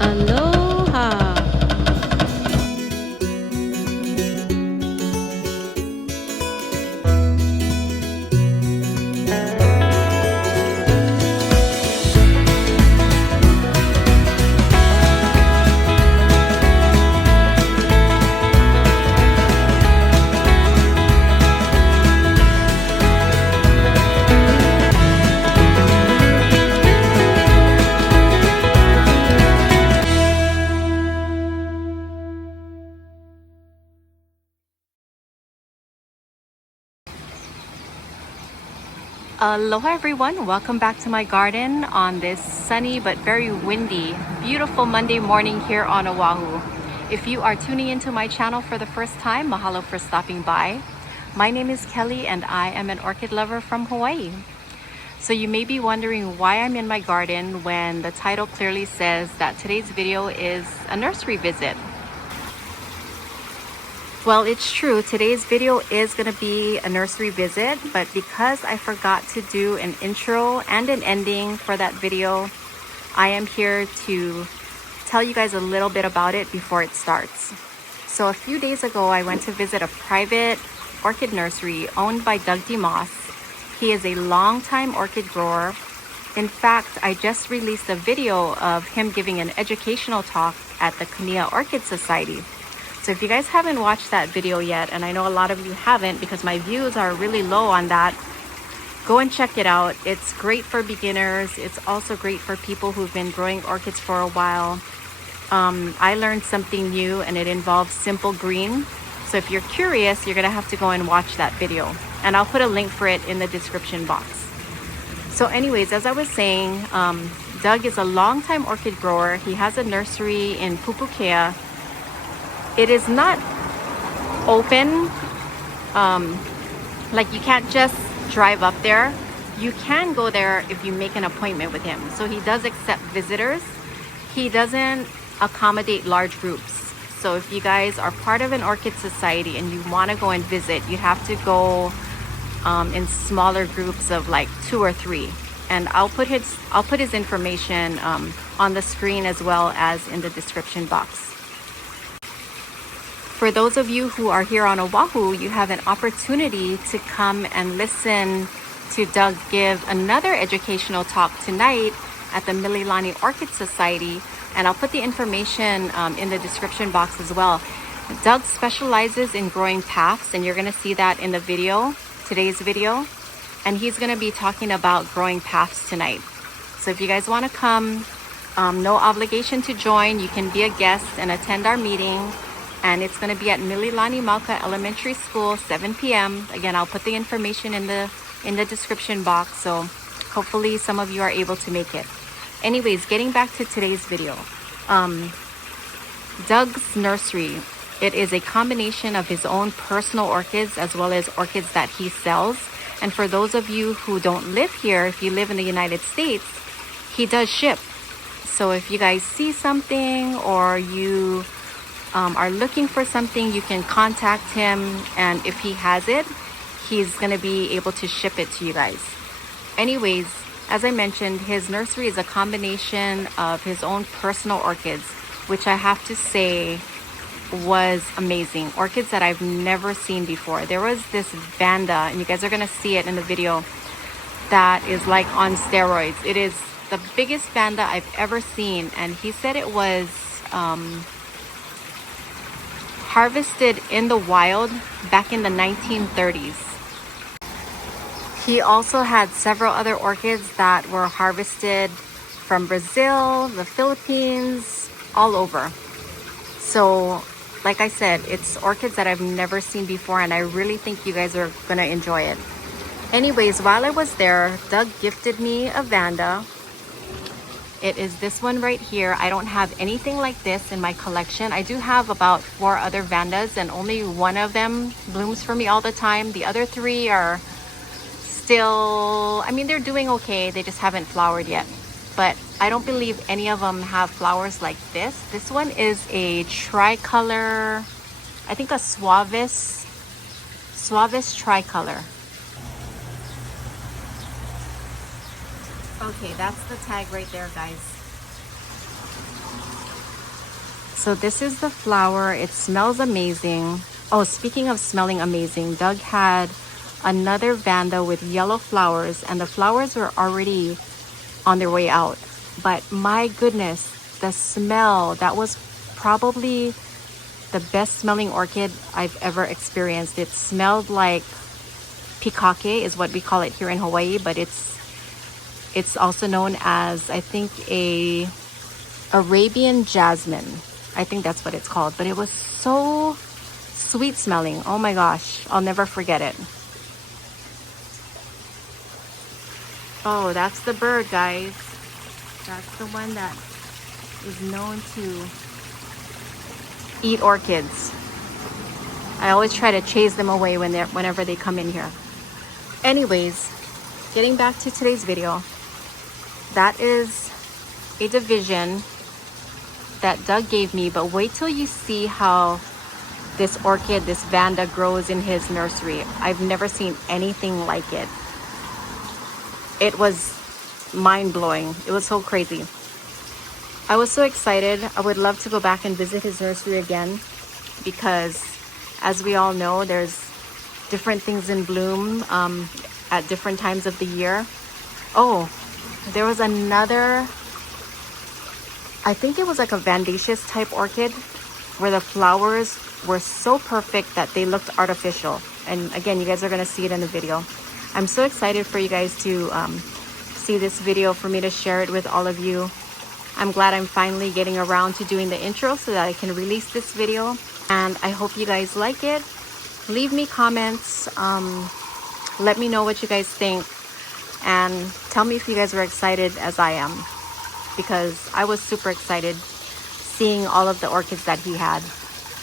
Aloha! Aloha everyone, welcome back to my garden on this sunny but very windy, beautiful Monday morning here on Oahu. If you are tuning into my channel for the first time, mahalo for stopping by. My name is Kelly and I am an orchid lover from Hawaii. So you may be wondering why I'm in my garden when the title clearly says that today's video is a nursery visit. Well, it's true. Today's video is going to be a nursery visit, but because I forgot to do an intro and an ending for that video, I am here to tell you guys a little bit about it before it starts. So a few days ago, I went to visit a private orchid nursery owned by DeMoss. He is a longtime orchid grower. In fact, I just released a video of him giving an educational talk at the Mililani Orchid Society. So if you guys haven't watched that video yet, and I know a lot of you haven't because my views are really low on that, go and check it out. It's great for beginners. It's also great for people who've been growing orchids for a while. I learned something new and it involves simple green. So if you're curious, you're gonna have to go and watch that video. And I'll put a link for it in the description box. So anyways, as I was saying, Doug is a longtime orchid grower. He has a nursery in Pupukea. It is not open, like you can't just drive up there. You can go there if you make an appointment with him. So he does accept visitors. He doesn't accommodate large groups. So if you guys are part of an orchid society and you want to go and visit, you have to go in smaller groups of like 2 or 3. And I'll put his information on the screen as well as in the description box. For those of you who are here on Oahu, you have an opportunity to come and listen to Doug give another educational talk tonight at the Mililani Orchid Society. And I'll put the information in the description box as well. Doug specializes in growing paphs, and you're gonna see that in the video, today's video. And he's gonna be talking about growing paphs tonight. So if you guys wanna come, no obligation to join. You can be a guest and attend our meeting. And it's going to be at Mililani Mauka Elementary School, 7 p.m. Again, I'll put the information in the description box, so hopefully some of you are able to make it. Anyways, getting back to today's video. Doug's nursery, it is a combination of his own personal orchids as well as orchids that he sells. And for those of you who don't live here, if you live in the United States, he does ship. So if you guys see something or you are looking for something, you can contact him, and if he has it, he's going to be able to ship it to you guys. Anyways, as I mentioned, his nursery is a combination of his own personal orchids, which I have to say was amazing. Orchids that I've never seen before. There was this Vanda, and you guys are going to see it in the video, that is like on steroids. It is the biggest Vanda I've ever seen, and he said it was harvested in the wild back in the 1930s. He also had several other orchids that were harvested from Brazil, the Philippines, all over. So, like I said, it's orchids that I've never seen before, and I really think you guys are gonna enjoy it. Anyways, while I was there, Doug gifted me a Vanda. It is this one right here. I don't have anything like this in my collection. I do have about 4 other Vandas, and only one of them blooms for me all the time. The other 3 are still, I mean, they're doing okay. They just haven't flowered yet. But I don't believe any of them have flowers like this. This one is a tricolor, I think a Suavis tricolor. Okay, that's the tag right there, guys. So this is the flower. It smells amazing. Oh, speaking of smelling amazing, Doug had another Vanda with yellow flowers, and the flowers were already on their way out. But my goodness, the smell, that was probably the best smelling orchid I've ever experienced. It smelled like pikake is what we call it here in Hawaii, but it's also known as, I think, a Arabian jasmine. I think that's what it's called, but it was so sweet smelling. Oh my gosh, I'll never forget it. Oh, that's the bird, guys. That's the one that is known to eat orchids. I always try to chase them away whenever they come in here. Anyways, getting back to today's video, that is a division that Doug gave me, but wait till you see how this orchid, this Vanda, grows in his nursery. I've never seen anything like it. It was mind-blowing. It was so crazy. I was so excited. I would love to go back and visit his nursery again because, as we all know, there's different things in bloom at different times of the year. Oh, there was another, I think it was like a Vandaceous type orchid where the flowers were so perfect that they looked artificial. And again, you guys are going to see it in the video. I'm so excited for you guys to see this video, for me to share it with all of you. I'm glad I'm finally getting around to doing the intro so that I can release this video. And I hope you guys like it. Leave me comments. Let me know what you guys think. And tell me if you guys were excited as I am, because I was super excited seeing all of the orchids that he had.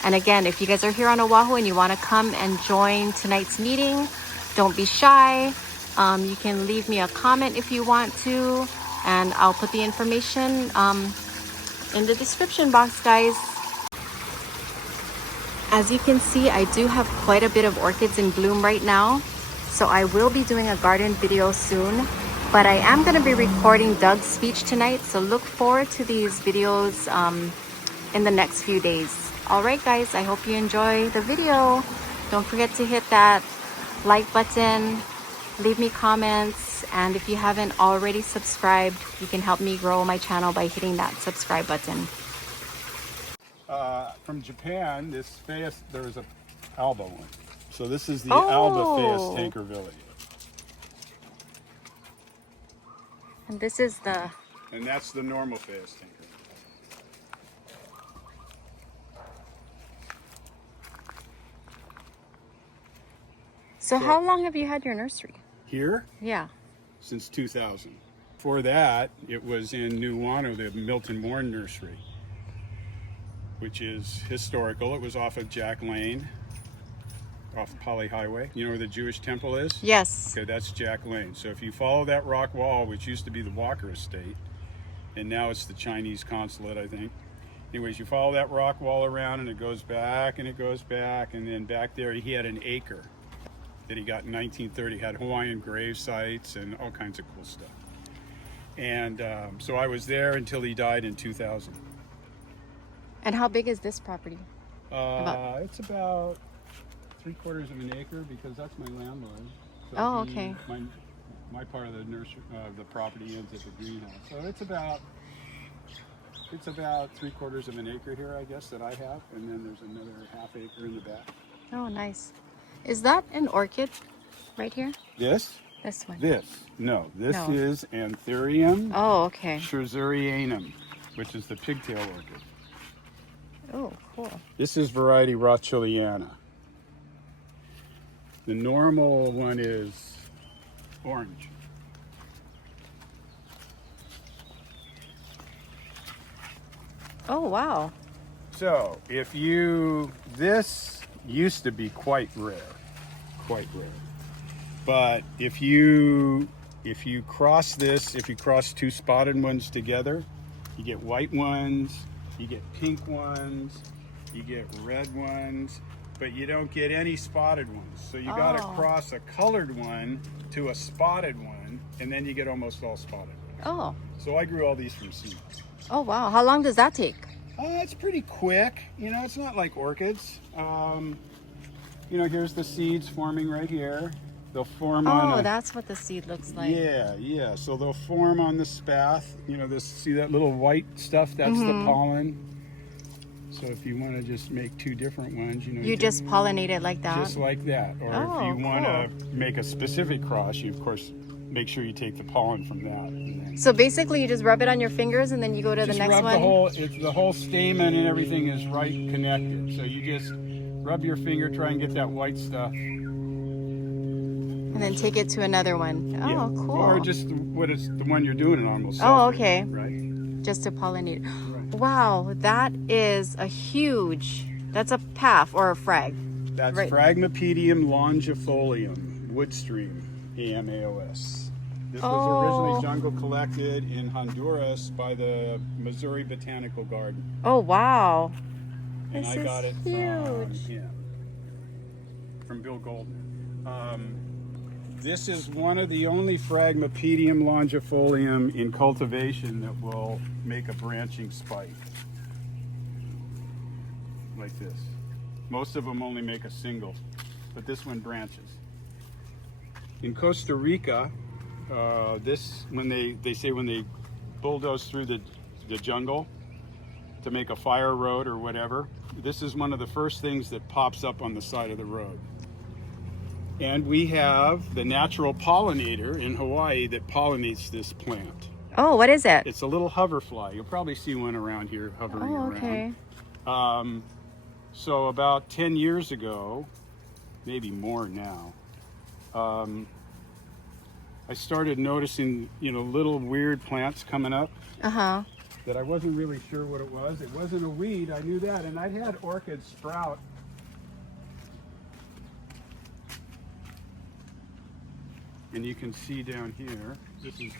And again, if you guys are here on Oahu and you want to come and join tonight's meeting, don't be shy. You can leave me a comment if you want to, and I'll put the information in the description box, guys. As you can see, I do have quite a bit of orchids in bloom right now. So I will be doing a garden video soon, but I am going to be recording Doug's speech tonight. So look forward to these videos in the next few days. All right, guys, I hope you enjoy the video. Don't forget to hit that like button, leave me comments, and if you haven't already subscribed, you can help me grow my channel by hitting that subscribe button. From Japan, this Phaeus, there's a Alba one. So this is the Alba Phaeus Tankervillia. And this is the... And that's the normal Phaeus Tankervillia. So how long have you had your nursery? Here? Yeah. Since 2000. Before that, it was in Nuuanu, the Milton Bourne Nursery, which is historical. It was off of Jack Lane, off Poly Highway. You know where the Jewish temple is? Yes. Okay, that's Jack Lane. So if you follow that rock wall, which used to be the Walker Estate, and now it's the Chinese consulate, I think. Anyways, you follow that rock wall around and it goes back and it goes back, and then back there he had an acre that he got in 1930. Had Hawaiian grave sites and all kinds of cool stuff. And so I was there until he died in 2000. And how big is this property? It's about 3/4 of an acre because that's my landlord. So oh, okay. My part of the nursery, the property ends at the greenhouse. So it's about 3/4 of an acre here, I guess, that I have, and then there's another ½ acre in the back. Oh, nice. Is that an orchid right here? This? This one? This. No, this is Anthurium. Oh, okay. Schuzerianum, which is the pigtail orchid. Oh, cool. This is variety Rothschildiana. The normal one is orange. Oh, wow. So, this used to be quite rare. But if you cross this, if you cross two spotted ones together, you get white ones, you get pink ones, you get red ones, but you don't get any spotted ones. So you gotta cross a colored one to a spotted one, and then you get almost all spotted ones. Oh. So I grew all these from seed. Oh, wow. How long does that take? It's pretty quick. You know, it's not like orchids. You know, here's the seeds forming right here. They'll form on. Oh, that's what the seed looks like. Yeah. So they'll form on the spath. You know, this. See that little white stuff? That's the pollen. So if you want to just make two different ones, you know, you just pollinate it like that. Just like that. Or if you want to make a specific cross, you of course make sure you take the pollen from that. So basically, you just rub it on your fingers, and then you go to the next one. The whole stamen and everything is right connected. So you just rub your finger, try and get that white stuff, and then take it to another one. Oh, yeah. Cool. Or just the one you're doing it on will Oh, okay. Right. Just to pollinate. Right. Wow, that is a huge. That's a paph or a frag. That's right. Papheopedilum longifolium, woodstream, AMAOS. This was originally jungle collected in Honduras by the Missouri Botanical Garden. Oh, wow. And This I got is it huge. from Bill Golden. This is one of the only Papheopedilum longifolium in cultivation that will make a branching spike. Like this. Most of them only make a single, but this one branches. In Costa Rica, when they bulldoze through the jungle to make a fire road or whatever, this is one of the first things that pops up on the side of the road. And we have the natural pollinator in Hawaii that pollinates this plant. Oh, what is it? It's a little hoverfly. You'll probably see one around here hovering okay. around. So about 10 years ago, maybe more now, I started noticing, you know, little weird plants coming up. That I wasn't really sure what it was. It wasn't a weed, I knew that. And I'd had orchids sprout. And you can see down here,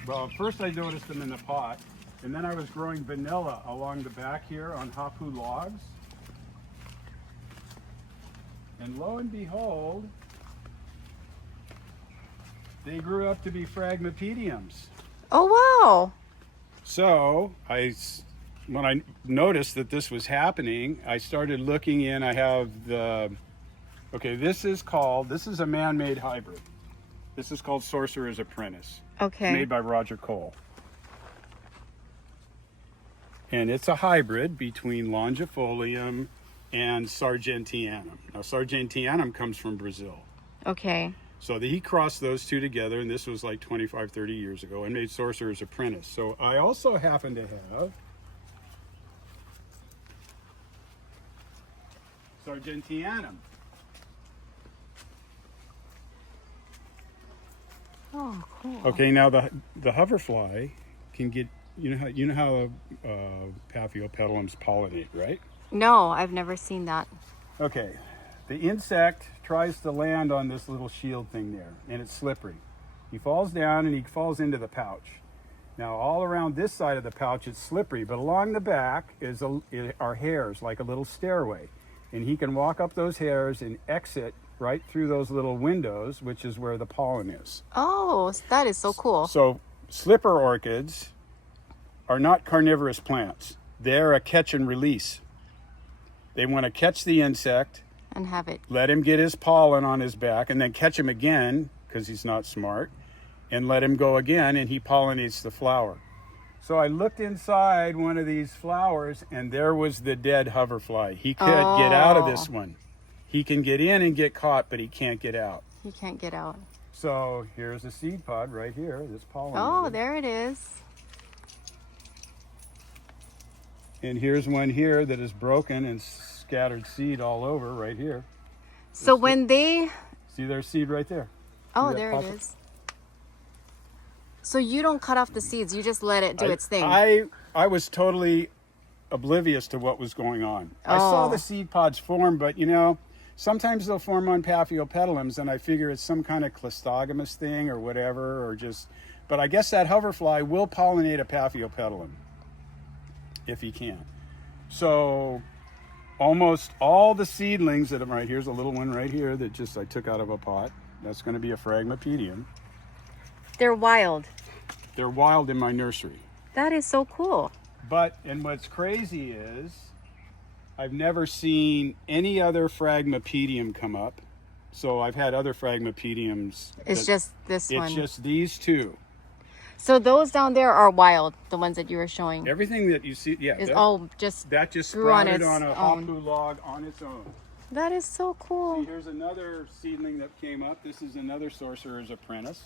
well, first I noticed them in the pot, and then I was growing vanilla along the back here on hapu logs. And lo and behold, they grew up to be Papheopedilums. Oh, wow. So when I noticed that this was happening, I started looking in. I have this is a man-made hybrid. This is called Sorcerer's Apprentice. Okay. Made by Roger Cole. And it's a hybrid between longifolium and Sargentianum. Now, Sargentianum comes from Brazil. Okay. So he crossed those two together, and this was like 25, 30 years ago, and made Sorcerer's Apprentice. So I also happen to have Sargentianum. Oh, cool. Okay, now the hoverfly can get, you know how Papheopedilums pollinate, right? No, I've never seen that. Okay, the insect tries to land on this little shield thing there, and it's slippery. He falls down and he falls into the pouch. Now all around this side of the pouch it's slippery, but along the back are hairs, like a little stairway. And he can walk up those hairs and exit right through those little windows, which is where the pollen is. Oh, that is so cool. So slipper orchids are not carnivorous plants. They're a catch and release. They want to catch the insect and have it. Let him get his pollen on his back and then catch him again, because he's not smart, and let him go again, and he pollinates the flower. So I looked inside one of these flowers, and there was the dead hoverfly. He could get out of this one. He can get in and get caught, but he can't get out. He can't get out. So here's a seed pod right here, this pollen. Oh, there it is. And here's one here that is broken and scattered seed all over right here. So when they... See their seed right there. Oh, there it is. So you don't cut off the seeds, you just let it do its thing. I was totally oblivious to what was going on. I saw the seed pods form, but you know, sometimes they'll form on Papheopedilums, and I figure it's some kind of clistogamous thing or whatever, or just, but I guess that hoverfly will pollinate a Papheopedilum if he can. So almost all the seedlings that are right here's a little one right here that just I took out of a pot. That's going to be a Papheopedilum. They're wild. They're wild in my nursery. That is so cool. And what's crazy is I've never seen any other Phragmipedium come up. So I've had other Phragmipediums. It's just this one. It's just these two. So those down there are wild, the ones that you were showing. Everything that you see, yeah. Is all just that just grew on sprouted its on a own. hopoo log on its own. That is so cool. See, here's another seedling that came up. This is another Sorcerer's Apprentice.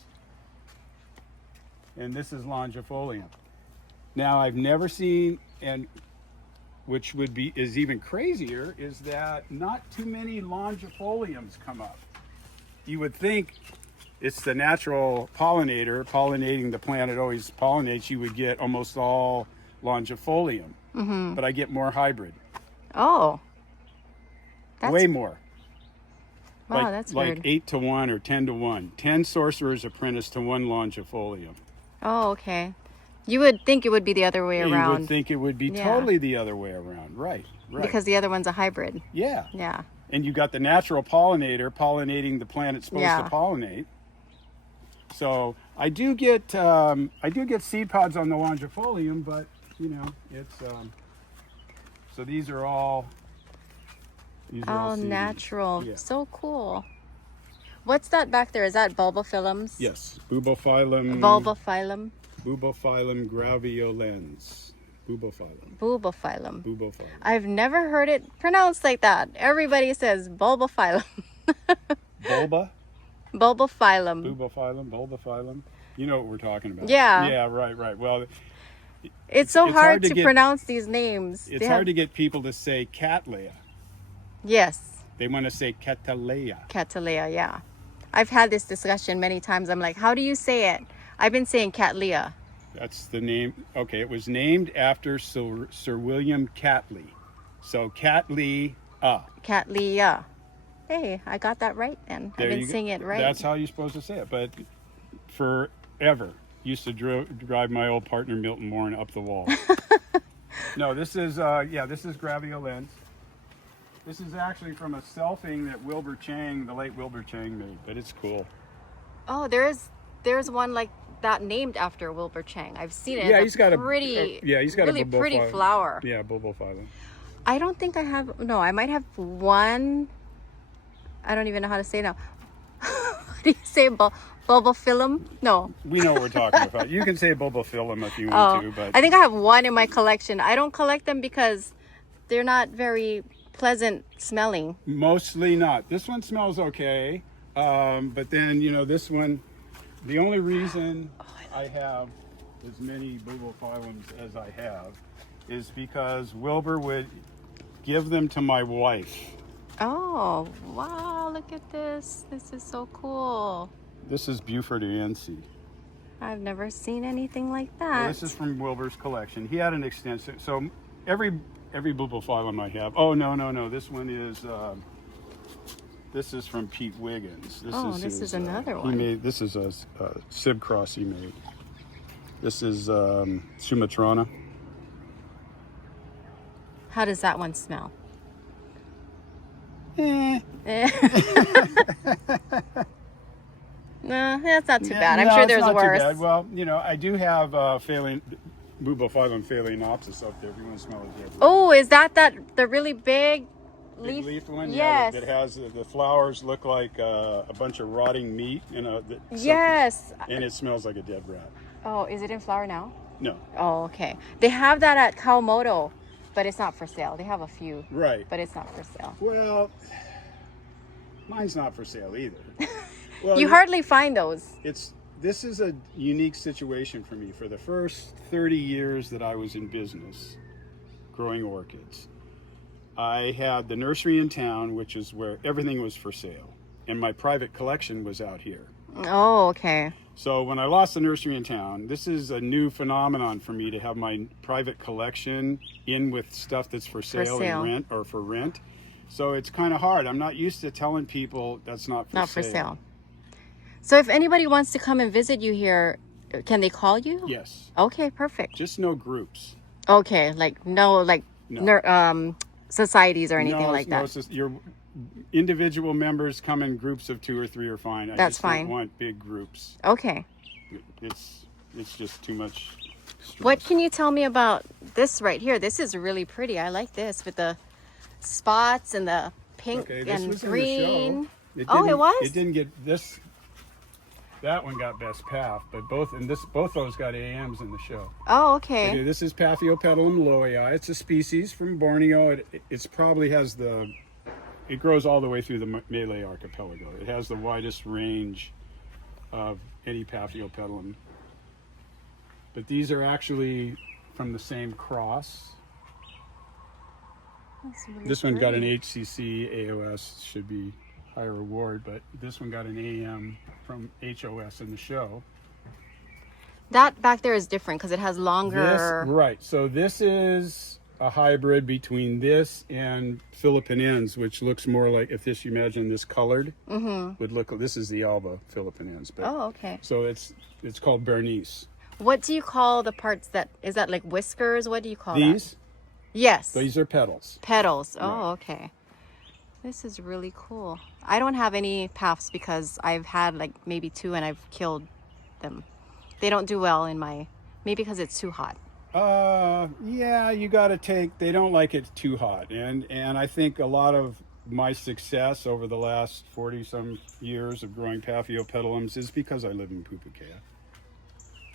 And this is Longifolium. Now I've never seen, and which is even crazier, is that not too many Longifoliums come up. You would think it's the natural pollinator pollinating the plant it always pollinates. You would get almost all Longifolium, but I get more hybrid. Oh, way more. Wow, that's weird. Like 8 to 1 or 10 to 1. 10 Sorcerer's Apprentice to 1 Longifolium. Oh, okay. You would think it would be the other way around. You would think it would be totally the other way around. Right. Because the other one's a hybrid. Yeah. Yeah. And you got the natural pollinator pollinating the plant it's supposed to pollinate. So I do get seed pods on the Longifolium, but you know, it's so these are all natural. Yeah. So cool. What's that back there? Is that Bulbophyllums? Yes, Bulbophyllum. Bulbophyllum. Bulbophyllum graveolens. Bulbophyllum. Bulbophyllum. Bulbophyllum. I've never heard it pronounced like that. Everybody says Bulbophyllum. Bulba? Bulbophyllum. Bulbophyllum, Bulbophyllum. You know what we're talking about. Yeah. Yeah, right. Well, it's hard to pronounce these names. It's hard to get people to say Cattleya. Yes. They want to say Cattleya. Cattleya, yeah. I've had this discussion many times. I'm like, how do you say it? I've been saying Cattleya. That's the name. Okay, it was named after Sir William Catley. So Cattleya. Cattleya. Hey, I got that right then. I've been saying it right. That's how you're supposed to say it. But forever, used to drive my old partner Milton Morin up the wall. No, this is this is graveolens. This is actually from a selfing that Wilbur Chang, the late Wilbur Chang, made, but it's cool. Oh, there's one like that named after Wilbur Chang. I've seen it. Yeah, he's got really a pretty flower. Yeah, Bulbophyllum. I don't think I have. No, I might have one. I don't even know how to say it now. What do you say? Bulbophyllum? No. We know what we're talking about. You can say Bulbophyllum if you want to, but I think I have one in my collection. I don't collect them because they're not very pleasant smelling. Mostly not. This one smells okay, but then this one. The only reason I have as many Bulbophyllums as I have is because Wilbur would give them to my wife. Oh, wow, look at this. This is so cool. This is Beaufortiense. I've never seen anything like that. Well, this is from Wilbur's collection. He had an extensive, so every Bulbophyllum I have. Oh, no. This one is, this is from Pete Wiggins. This is another one. This is a Sib cross he made. This is Sumatrana. How does that one smell? Eh. No, that's not too bad. I'm sure there's worse. Too bad. Well, I do have Bulbophyllum phalaenopsis up there if you want to smell it. Oh, is that the really big leaf one? Yes. Yeah, that has the flowers look like a bunch of rotting meat. Yes. And it smells like a dead rat. Oh, is it in flower now? No. Oh, okay. They have that at Kawamoto, but it's not for sale. They have a few. Right. But it's not for sale. Well, mine's not for sale either. Well, you hardly find those. This is a unique situation for me. For the first 30 years that I was in business growing orchids, I had the nursery in town, which is where everything was for sale, and my private collection was out here. Oh, okay. So when I lost the nursery in town, this is a new phenomenon for me to have my private collection in with stuff that's for sale. And rent or for rent. So it's kind of hard. I'm not used to telling people that's not for sale. So if anybody wants to come and visit you here, can they call you? Yes. Okay, perfect. Just no groups. Okay, no. Societies or anything like that. No, your individual members come in groups of 2 or 3 are fine. I That's just fine. don't want big groups. Okay. It's just too much What can you tell me about this right here? This is really pretty. I like this with the spots and the pink and green. It was? It didn't get this. That one got best path, but both those got AMs in the show. Oh, okay. Okay, this is Papheopedilum loei. It's a species from Borneo. It's probably has it grows all the way through the Malay archipelago. It has the widest range of any Papheopedilum. But these are actually from the same cross. Really this one got an pretty. HCC AOS, should be higher reward, but this one got an AM from HOS in the show. That back there is different because it has longer. Right, so this is a hybrid between this and Philippinense, which looks more like, if this, you imagine this colored, would look, this is the Alba Philippinense. But, oh, okay. So it's called Bernice. What do you call the parts that, is that like whiskers? What do you call These? that? Yes. These are petals. Petals. Oh, Right. okay. This is really cool. I don't have any paths because I've had like maybe 2 and I've killed them. They don't do well in my, maybe because it's too hot. Yeah, you got to they don't like it too hot. And I think a lot of my success over the last 40 some years of growing Papheopedilums is because I live in Pupukea.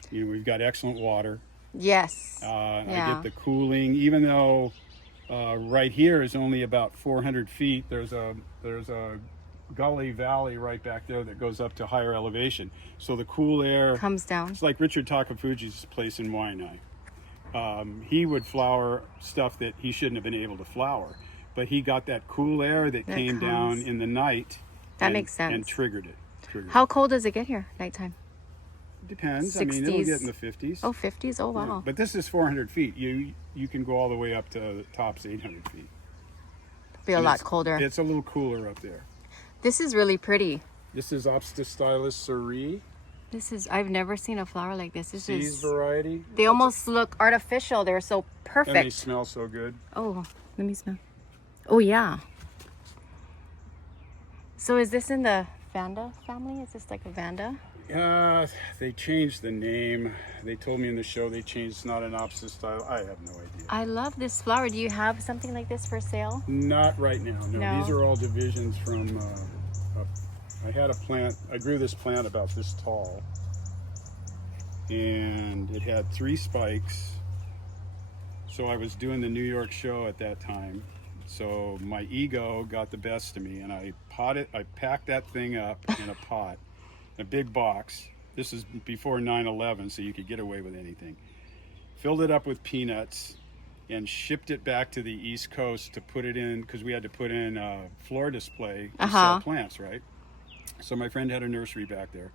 You know, we've got excellent water. Yes. I get the cooling, even though right here is only about 400 feet. There's a gully valley right back there that goes up to higher elevation. So the cool air comes down. It's like Richard Takafuji's place in Waianae. He would flower stuff that he shouldn't have been able to flower, but he got that cool air that came down in the night. That makes sense. And triggered it. How cold does it get here nighttime? Depends. 60s. I mean, it'll get in the 50s. Oh, 50s? Oh, wow. Yeah. But this is 400 feet. You can go all the way up to the top's 800 feet. Be a lot colder. It's a little cooler up there. This is really pretty. This is Opstystylus cereus. This is, I've never seen a flower like this. This is variety. They almost look artificial. They're so perfect. And they smell so good. Oh, let me smell. Oh, yeah. So is this in the Vanda family? Is this like a Vanda? They changed the name. They told me in the show they changed. It's not an Opstystylus. I have no idea. I love this flower. Do you have something like this for sale? Not right now. No. These are all divisions from. I had a plant. I grew this plant about this tall, and it had 3 spikes. So I was doing the New York show at that time. So my ego got the best of me, and I packed that thing up in a pot, a big box. This is before 9/11, so you could get away with anything. Filled it up with peanuts and shipped it back to the East Coast to put it in, because we had to put in a floor display to sell plants, right? So my friend had a nursery back there,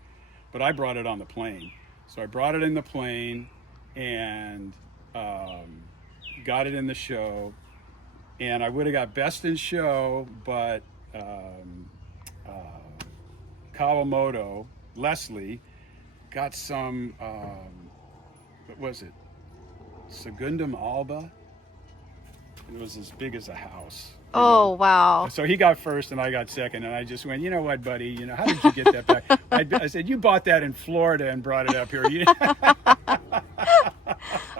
but I brought it on the plane. So I brought it in the plane and got it in the show. And I would have got best in show, but Kawamoto, Leslie, got some, what was it? Segundum alba? It was as big as a house. Oh, wow. So he got first and I got second, and I just went, you know what, buddy, you know, how did you get that back? I said, you bought that in Florida and brought it up here.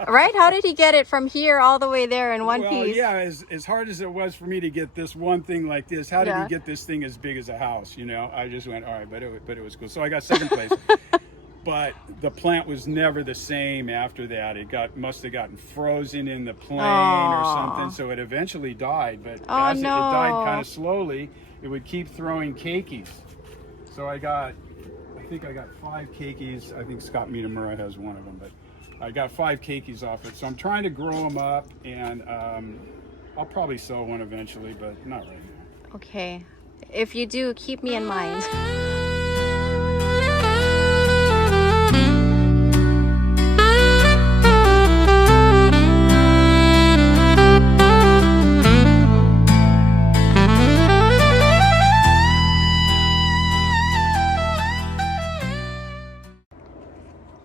Right? How did he get it from here all the way there in one piece? Yeah, as hard as it was for me to get this one thing like this, how did he get this thing as big as a house? You know, I just went, all right, but it was cool. So I got second place. But the plant was never the same after that. It must have gotten frozen in the plane or something, so it eventually died. But as it died kind of slowly, it would keep throwing keikis. So I think I got 5 keikis. I think Scott Metamura has one of them, but I got 5 keikis off it. So I'm trying to grow them up, and I'll probably sell one eventually, but not right now. Okay. If you do, keep me in mind.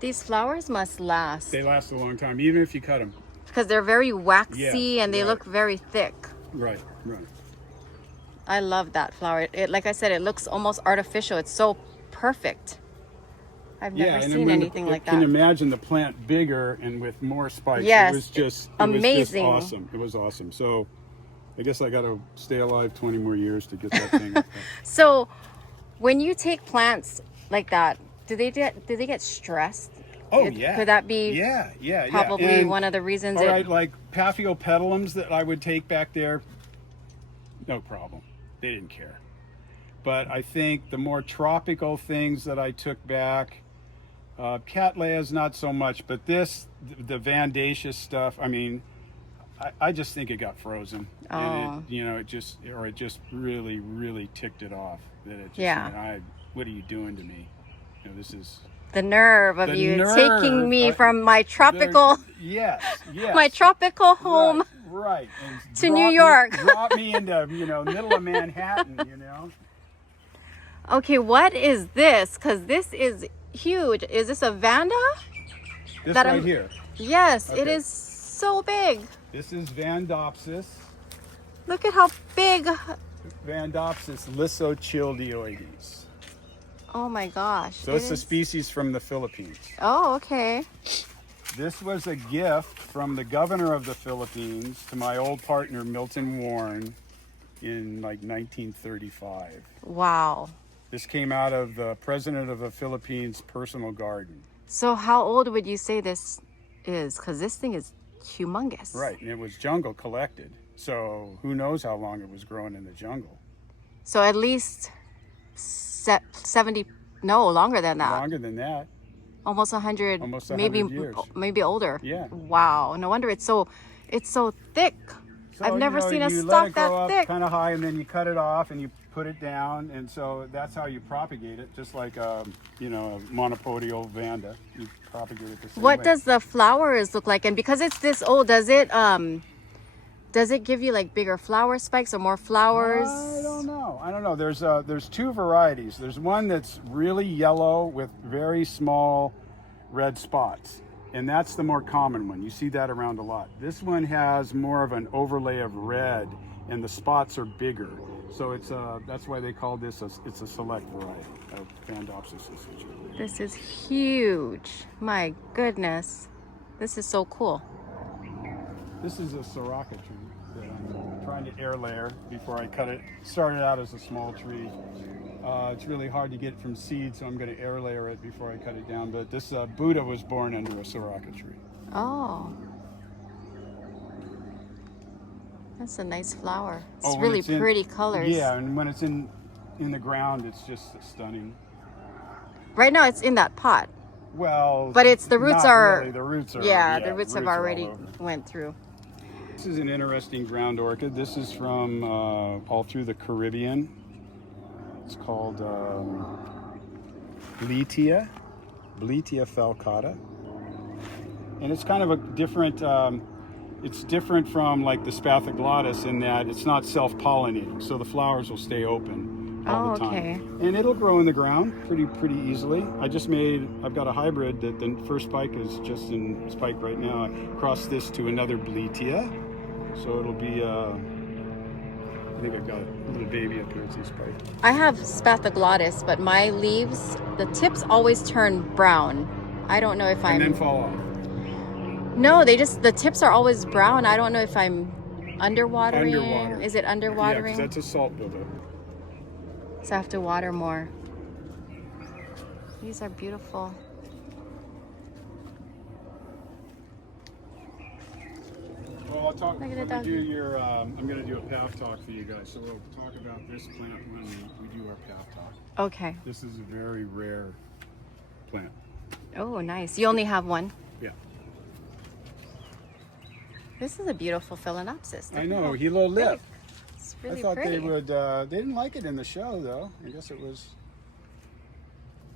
These flowers must last. They last a long time, even if you cut them. Because they're very waxy and they look very thick. Right. I love that flower. It, like I said, it looks almost artificial. It's so perfect. I've never and seen anything like Can that. imagine the plant bigger and with more spikes. Yes, it was just amazing. It was just awesome. It was awesome. So I guess I got to stay alive 20 more years to get that thing up there. So when you take plants like that, do they get stressed? Oh, yeah. Could that be probably And, one of the reasons? All right, like Papheopedilums that I would take back there, no problem. They didn't care. But I think the more tropical things that I took back, Cattleyas not so much, but the Vandaceous stuff, I mean, I just think it got frozen. Oh. And it just really, really ticked it off. That it just, what are you doing to me? This is... The nerve of you taking me from my tropical, yes, my tropical home, right, to New York. Brought me into middle of Manhattan. Okay, what is this? Because this is huge. Is this a Vanda? This right here. Yes, okay. It is so big. This is Vandopsis. Look at how big. Vandopsis lysochildioides. Oh my gosh. So it's a species from the Philippines. Oh, okay. This was a gift from the governor of the Philippines to my old partner, Milton Warren, in like 1935. Wow. This came out of the president of the Philippines' personal garden. So how old would you say this is? Because this thing is humongous. Right, and it was jungle collected. So who knows how long it was growing in the jungle. So at least 70, no, longer than that. Longer than that. Almost 100, Almost 100 years. Maybe older. Yeah. Wow. No wonder it's so thick. So, I've never seen a you stalk let it grow that up thick. kind of high, and then you cut it off and you put it down, and so that's how you propagate it, just like a monopodial Vanda. You propagate it the same way. What does the flowers look like? And because it's this old, does it give you like bigger flower spikes or more flowers? I don't know. There's two varieties. There's one that's really yellow with very small red spots, and that's the more common one. You see that around a lot. This one has more of an overlay of red, and the spots are bigger. So that's why they call this it's a select variety of Vandopsis lysochildioides. This is huge. My goodness. This is so cool. This is a Sirocco tree that I'm trying to air layer before I cut it. Started out as a small tree. It's really hard to get from seed, so I'm going to air layer it before I cut it down. But this Buddha was born under a Sirocco tree. Oh. That's a nice flower. It's really pretty colors. Yeah, and when it's in the ground, it's just stunning. Right now it's in that pot. Well, but the roots are... Really. The roots are... Yeah, the roots have already went through. This is an interesting ground orchid. This is from all through the Caribbean. It's called Bletia falcata. And it's kind of a different... it's different from like the Papheopedilums in that it's not self-pollinating, so the flowers will stay open all the time. Okay. And it'll grow in the ground pretty easily. I've got a hybrid that the first spike is just in spike right now. I crossed this to another Bletia, so it'll be I think I've got a little baby up here. It's in spike. I have Papheopedilums, but my leaves, the tips always turn brown. I don't know if And then fall off. No, the tips are always brown. I don't know if I'm underwatering. Underwater. Is it underwatering? Yeah, 'cause that's a salt buildup. So I have to water more. These are beautiful. Well, I'm Look at the gonna doggy. I'm gonna do a path talk for you guys. So we'll talk about this plant when we do our path talk. Okay. This is a very rare plant. Oh, nice. You only have one? Yeah. This is a beautiful Phalaenopsis. I know, Hilo lip. It's really I thought pretty. they would, they didn't like it in the show though. I guess it was...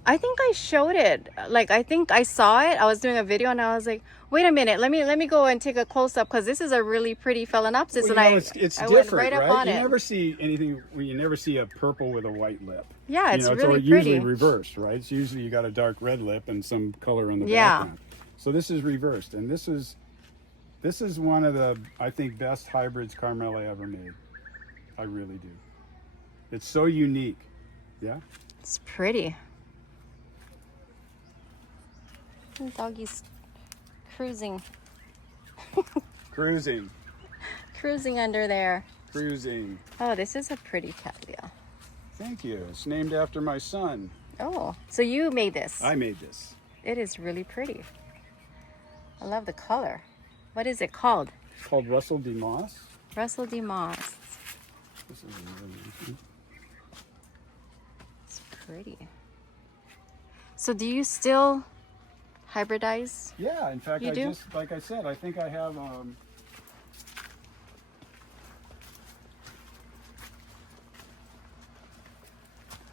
I think I showed it. Like, I think I saw it. I was doing a video and I was like, wait a minute, let me go and take a close up because this is a really pretty Phalaenopsis. Well, and it's I different, went right up on you it. never see anything, you never see a purple with a white lip. Yeah, it's really it's pretty. usually reversed, right? It's usually you got a dark red lip and some color in the Yeah. background. So this is reversed, and this is one of the, I think, best hybrids Carmela ever made. I really do. It's so unique. Yeah? It's pretty. Doggy's cruising. Cruising. Cruising under there. Cruising. Oh, this is a pretty cattleya. Thank you. It's named after my son. Oh, so you made this. I made this. It is really pretty. I love the color. What is it called? It's called Russell DeMoss. Russell DeMoss. This is another. It's pretty. So do you still hybridize? Yeah, in fact, You do? just, like I said, I think I have,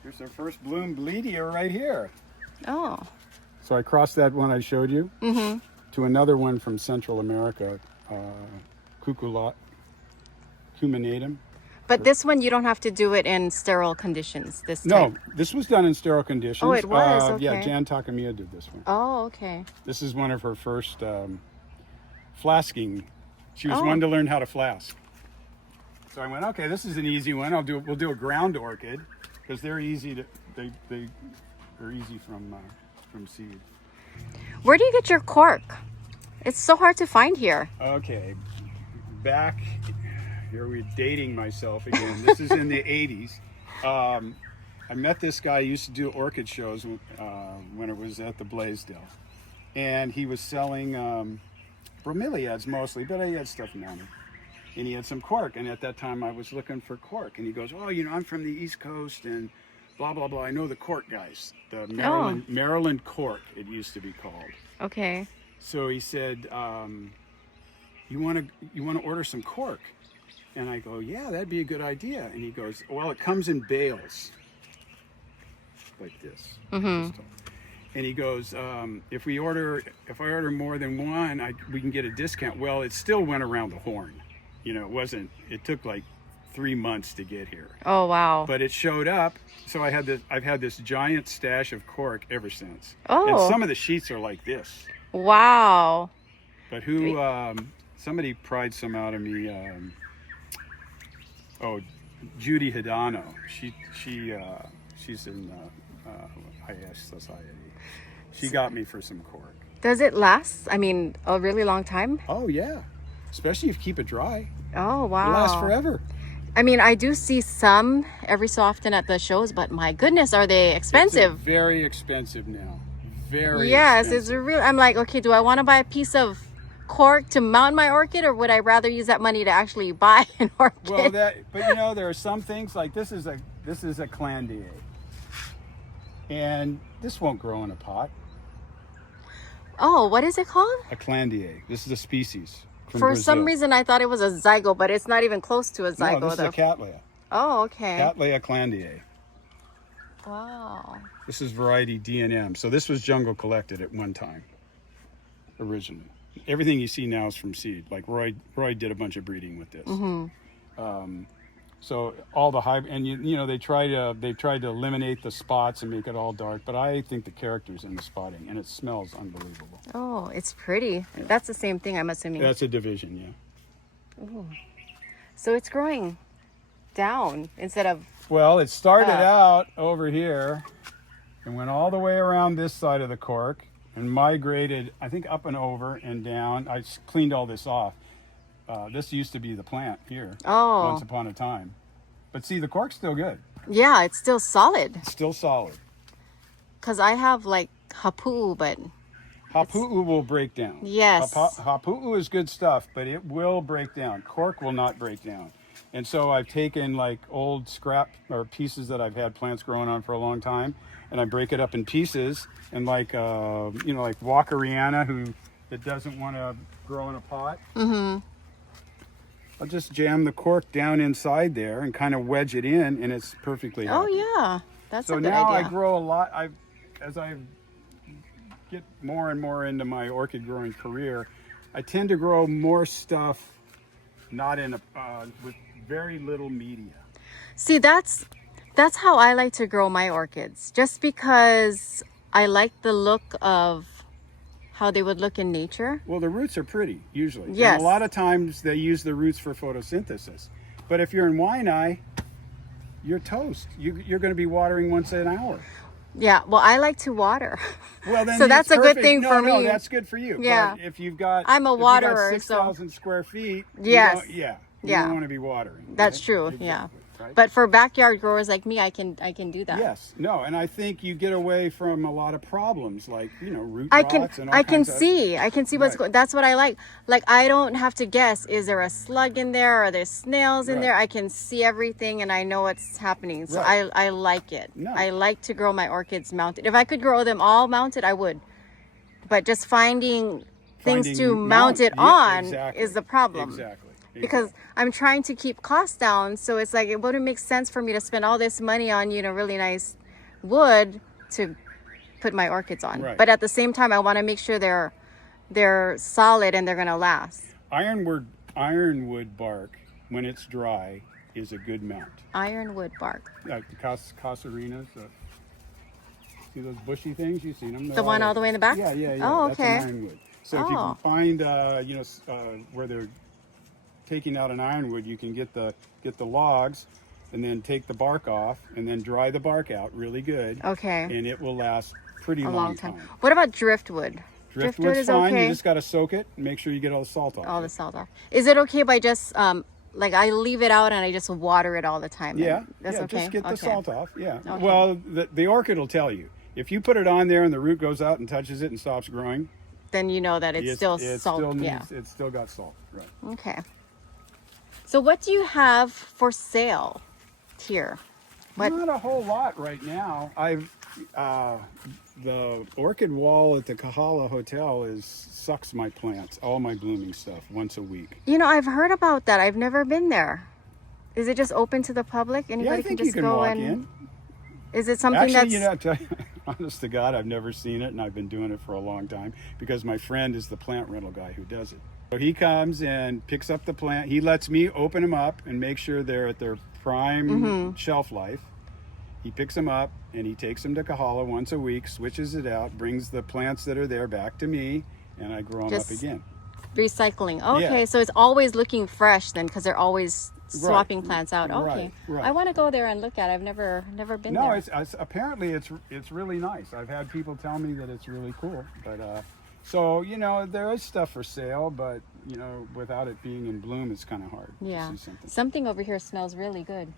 here's our first bloom bleedia right here. Oh. So I crossed that one I showed you to another one from Central America, Cuminatum. But this one, you don't have to do it in sterile conditions, this No, type. this was done in sterile conditions. Oh, it was? Okay. Yeah, Jan Takamiya did this one. Oh, okay. This is one of her first flasking. She was Oh. one to learn how to flask. So I went, okay, this is an easy one. We'll do a ground orchid because they're easy to they're easy from seed. Where do you get your cork? It's so hard to find here. Okay, back here we're dating myself again. This is in the 80s. I met this guy. Used to do orchid shows when it was at the Blaisdell, and he was selling bromeliads mostly, but he had stuff in them. And he had some cork, and at that time I was looking for cork, and he goes, "Oh, you know, I'm from the East Coast, and blah blah blah. I know the cork guys, the Maryland cork, it used to be called." Okay. So he said, "You want to order some cork?" And I go, "Yeah, that'd be a good idea." And he goes, "Well, it comes in bales, like this." And he goes, "If I order more than one, we can get a discount." Well, it still went around the horn. You know, it took like 3 months to get here. Oh, wow. But it showed up, so I've had this giant stash of cork ever since. Oh. And some of the sheets are like this. Wow. But somebody pried some out of me. Judy Hidano. She's in IS Society. She got me for some cork. Does it last? I mean, a really long time? Oh yeah, especially if you keep it dry. Oh, wow. It lasts forever. I mean, I do see some every so often at the shows, but my goodness, are they expensive? It's very expensive now. Very Yes, expensive. it's real. I'm like, okay, do I want to buy a piece of cork to mount my orchid, or would I rather use that money to actually buy an orchid? Well, but you know, there are some things like this is a Clandier, and this won't grow in a pot. Oh, what is it called? A Clandier. This is a species from For Brazil. some reason, I thought it was a zygote, but it's not even close to a zygote. No, this is a Cattleya. Oh, okay. Cattleya Clandier. Wow. This is variety D&M. So this was jungle collected at one time, originally. Everything you see now is from seed. Like Roy did a bunch of breeding with this. So all the hybrid, and you know, they tried to eliminate the spots and make it all dark. But I think the character's in the spotting, and it smells unbelievable. Oh, it's pretty. That's the same thing, I'm assuming. That's a division, yeah. Ooh. So it's growing down instead of... Well, it started out over here and went all the way around this side of the cork and migrated, I think, up and over and down. I cleaned all this off. This used to be the plant here once upon a time. But see, the cork's still good. Yeah, it's still solid. It's still solid. Because I have like hapu, but... Hapu'u will break down. Yes. Hapu'u is good stuff, but it will break down. Cork will not break down. And so I've taken like old scrap or pieces that I've had plants growing on for a long time, and I break it up in pieces. And like, you know, like Walkeriana, that doesn't want to grow in a pot. I'll just jam the cork down inside there and kind of wedge it in, and it's perfectly happy. Oh yeah, that's a good now idea. I grow a lot. As I get more and more into my orchid growing career, I tend to grow more stuff, not in with very little media. See, that's how I like to grow my orchids. Just because I like the look of how they would look in nature. Well, the roots are pretty, usually. Yes. And a lot of times they use the roots for photosynthesis. But if you're in Waianae, you're toast. You're going to be watering once an hour. Yeah, well, I like to water. Well, then So that's it's a good perfect. thing for No, me. that's good for you. Yeah. But if you've got, I'm a waterer, 6,000 square feet, Yes. you Yeah. don't want to be watering. That's right? true. Exactly, Yeah. right? But for backyard growers like me, I can do that. Yes, no, and I think you get away from a lot of problems like, root I rots can and all I can kinds of... see what's Right. going. That's what I like. Like I don't have to guess. Is there a slug in there? Are there snails in Right. there? I can see everything and I know what's happening. So Right. I like it. No. I like to grow my orchids mounted. If I could grow them all mounted, I would. But just finding things to mount it on exactly. is the problem. Exactly. Because I'm trying to keep costs down, so it's like it wouldn't make sense for me to spend all this money on really nice wood to put my orchids on. Right. But at the same time, I want to make sure they're solid and they're gonna last. Ironwood bark, when it's dry, is a good mount. Ironwood bark. Like the casarinas. See those bushy things? You've seen them. The one all the way in the back? Yeah. Oh, That's okay. an ironwood. So if you can find, where they're taking out an ironwood, you can get the logs and then take the bark off and then dry the bark out really good. Okay. And it will last pretty A long time. What about driftwood? Driftwood's is fine. okay. You just got to soak it and make sure you get all the salt off. All the salt off. Is it okay by just like I leave it out and I just water it all the time? Yeah. That's okay. Just get the salt off. Yeah. Okay. Well, the orchid will tell you. If you put it on there and the root goes out and touches it and stops growing, then you know that it's still it salt. Still needs, yeah. It's still got salt. Right. Okay. So what do you have for sale here? What? Not a whole lot right now. The orchid wall at the Kahala Hotel sucks my plants, all my blooming stuff, once a week. I've heard about that. I've never been there. Is it just open to the public? Anybody I think can just you can go walk and in. Is it something Actually, honest to God, I've never seen it, and I've been doing it for a long time because my friend is the plant rental guy who does it. So he comes and picks up the plant. He lets me open them up and make sure they're at their prime shelf life. He picks them up and he takes them to Kahala once a week, switches it out, brings the plants that are there back to me, and I grow them up again. recycling? Okay, Yeah. so it's always looking fresh then, because they're always swapping plants out. Okay, right. I want to go there and look at it. I've never been No, there. it's apparently it's really nice. I've had people tell me that it's really cool, but so there is stuff for sale, but without it being in bloom, it's kind of hard. Yeah, to see something over here smells really good.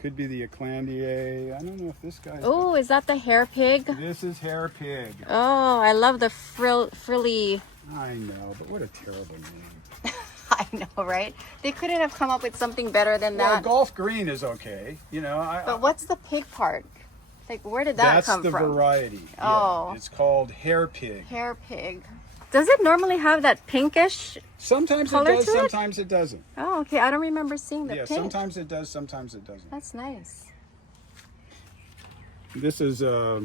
Could be the Eclandier. I don't know if this guy's... Oh, is that the hair pig? This is hair pig. Oh, I love the frilly. I know, but what a terrible name. I know, right? They couldn't have come up with something better than Well, that. Gulf Green is okay. But what's the pig part? Like, where did that come from? That's the variety. Oh. Yeah, it's called hair pig. Hair pig. Does it normally have that pinkish? Sometimes it color does, to it? sometimes it doesn't. Oh, okay. I don't remember seeing the Yeah, pink. sometimes it does, sometimes it doesn't. That's nice. This is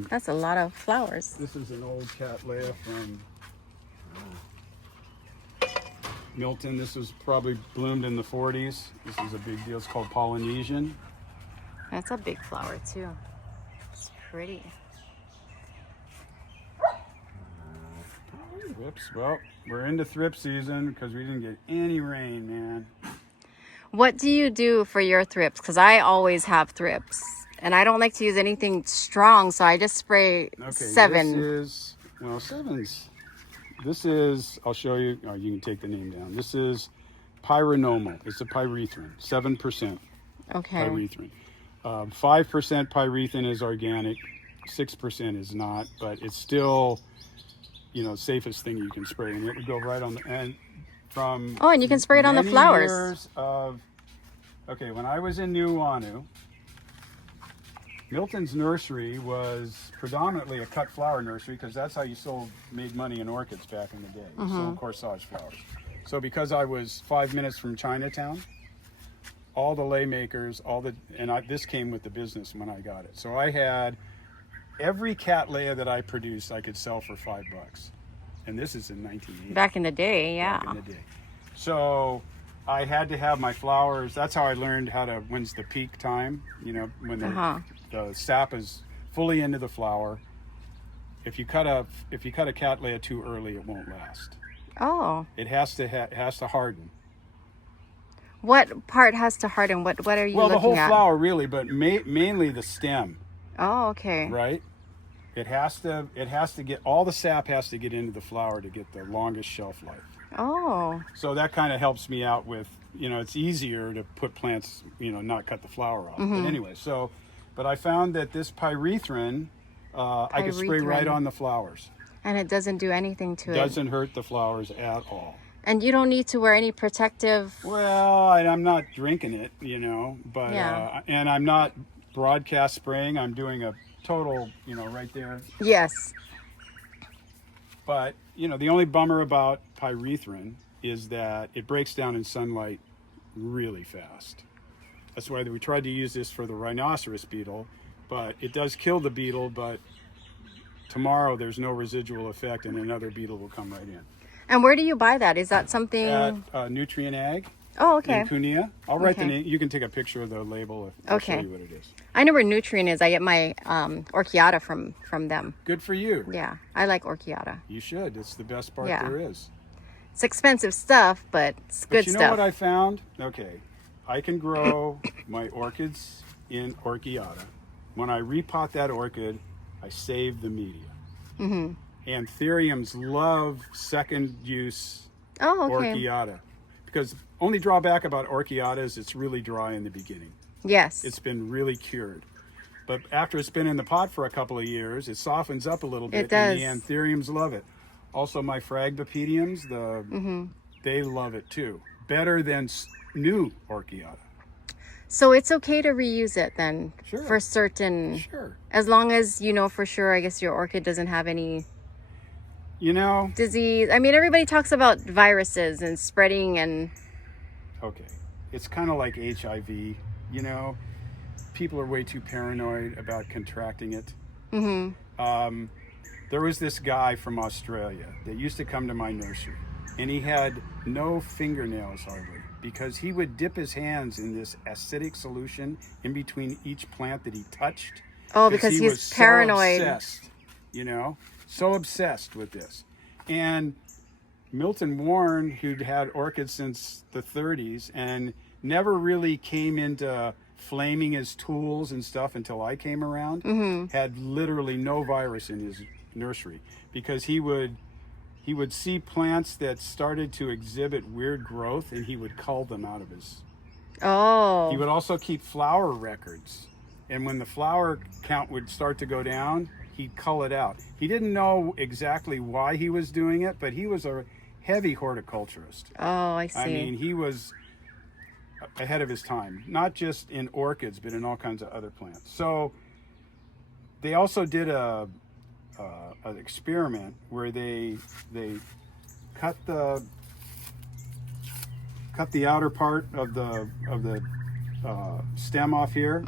That's a lot of flowers. this is an old Cattleya from Milton. This was probably bloomed in the 40s. This is a big deal. It's called Polynesian. That's a big flower too. It's pretty. Whoops. Well, we're into thrip season because we didn't get any rain, man. What do you do for your thrips? Because I always have thrips. And I don't like to use anything strong, so I just spray 7. This is, I'll show you, or you can take the name down. This is pyronomal. It's a pyrethrin, 7% Okay. pyrethrin. 5% pyrethrin is organic, 6% is not, but it's still, safest thing you can spray. And it would go right on the end from... Oh, and you can spray it on the many flowers. years when I was in Nuuanu, Milton's nursery was predominantly a cut flower nursery because that's how you made money in orchids back in the day. You sold corsage flowers. So because I was 5 minutes from Chinatown, all the lay makers, this came with the business when I got it. So I had every Cattleya that I produced, I could sell for $5. And this is in 1980. Back in the day, yeah. Back in the day. So I had to have my flowers. That's how I learned when's the peak time, when the sap is fully into the flower. If you cut a Cattleya too early, it won't last. Oh. It has to harden. What part has to harden? What are you looking at? Well, the whole flower really, but mainly the stem. Oh, okay. Right? It has to get, all the sap has to get into the flower to get the longest shelf life. Oh. So that kind of helps me out with, it's easier to put plants, not cut the flower off. But anyway, but I found that this pyrethrin, I could spray right on the flowers. And it doesn't do anything to it. Doesn't hurt the flowers at all. And you don't need to wear any protective. Well, I'm not drinking it, but yeah. And I'm not broadcast spraying. I'm doing a total, right there. Yes. But the only bummer about pyrethrin is that it breaks down in sunlight really fast. That's why we tried to use this for the rhinoceros beetle, but it does kill the beetle. But tomorrow there's no residual effect, and another beetle will come right in. And where do you buy that? Is that something? At Nutrient Ag. Oh, okay. In Cunha. I'll write the name. You can take a picture of the label. I'll show you what it is. I know where Nutrient is. I get my Orchiata from them. Good for you. Yeah, I like Orchiata. You should. It's the best part there is. It's expensive stuff, but it's good stuff. You know what I found? Okay, I can grow my orchids in Orchiata. When I repot that orchid, I save the media. Mm-hmm. Anthuriums love second use Orchiata, because only drawback about Orchiata is it's really dry in the beginning. Yes. It's been really cured. But after it's been in the pot for a couple of years, it softens up a little bit. It does. And the Anthuriums love it. Also, my Papheopedilums, they love it too. Better than new Orchiata. So it's okay to reuse it then? Sure. For certain... Sure. As long as you know for sure, I guess, your orchid doesn't have any... disease. I mean, everybody talks about viruses and spreading and... Okay. It's kind of like HIV, People are way too paranoid about contracting it. Mm-hmm. There was this guy from Australia that used to come to my nursery, and he had no fingernails hardly, because he would dip his hands in this acidic solution in between each plant that he touched. Oh, because he was paranoid. So obsessed, so obsessed with this. And Milton Warren, who'd had orchids since the 30s and never really came into flaming his tools and stuff until I came around, had literally no virus in his nursery, because he would see plants that started to exhibit weird growth, and he would cull them out of his... Oh. He would also keep flower records, and when the flower count would start to go down, he'd cull it out. He didn't know exactly why he was doing it, but he was a heavy horticulturist. Oh, I see. I mean, he was ahead of his time, not just in orchids, but in all kinds of other plants. So they also did an experiment where they cut the outer part of the stem off here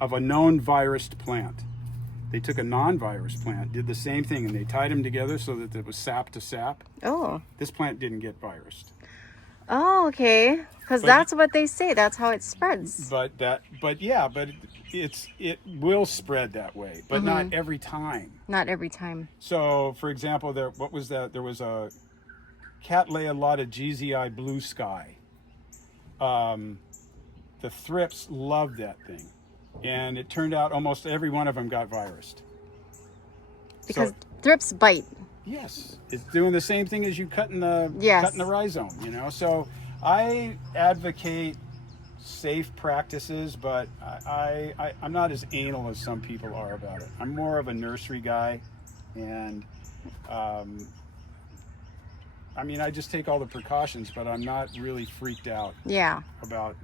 of a known virused plant. They took a non-virus plant, did the same thing, and they tied them together so that it was sap to sap. Oh. This plant didn't get virused. Oh, okay. Because that's what they say. That's how it spreads. But it will spread that way, but not every time. Not every time. So, for example, there was a Cattleya lotta GZI blue sky. The thrips loved that thing, and it turned out almost every one of them got virused. Because thrips bite. Yes, it's doing the same thing as you cutting the rhizome, So I advocate safe practices, but I'm not as anal as some people are about it. I'm more of a nursery guy, and I just take all the precautions, but I'm not really freaked out. Yeah. About,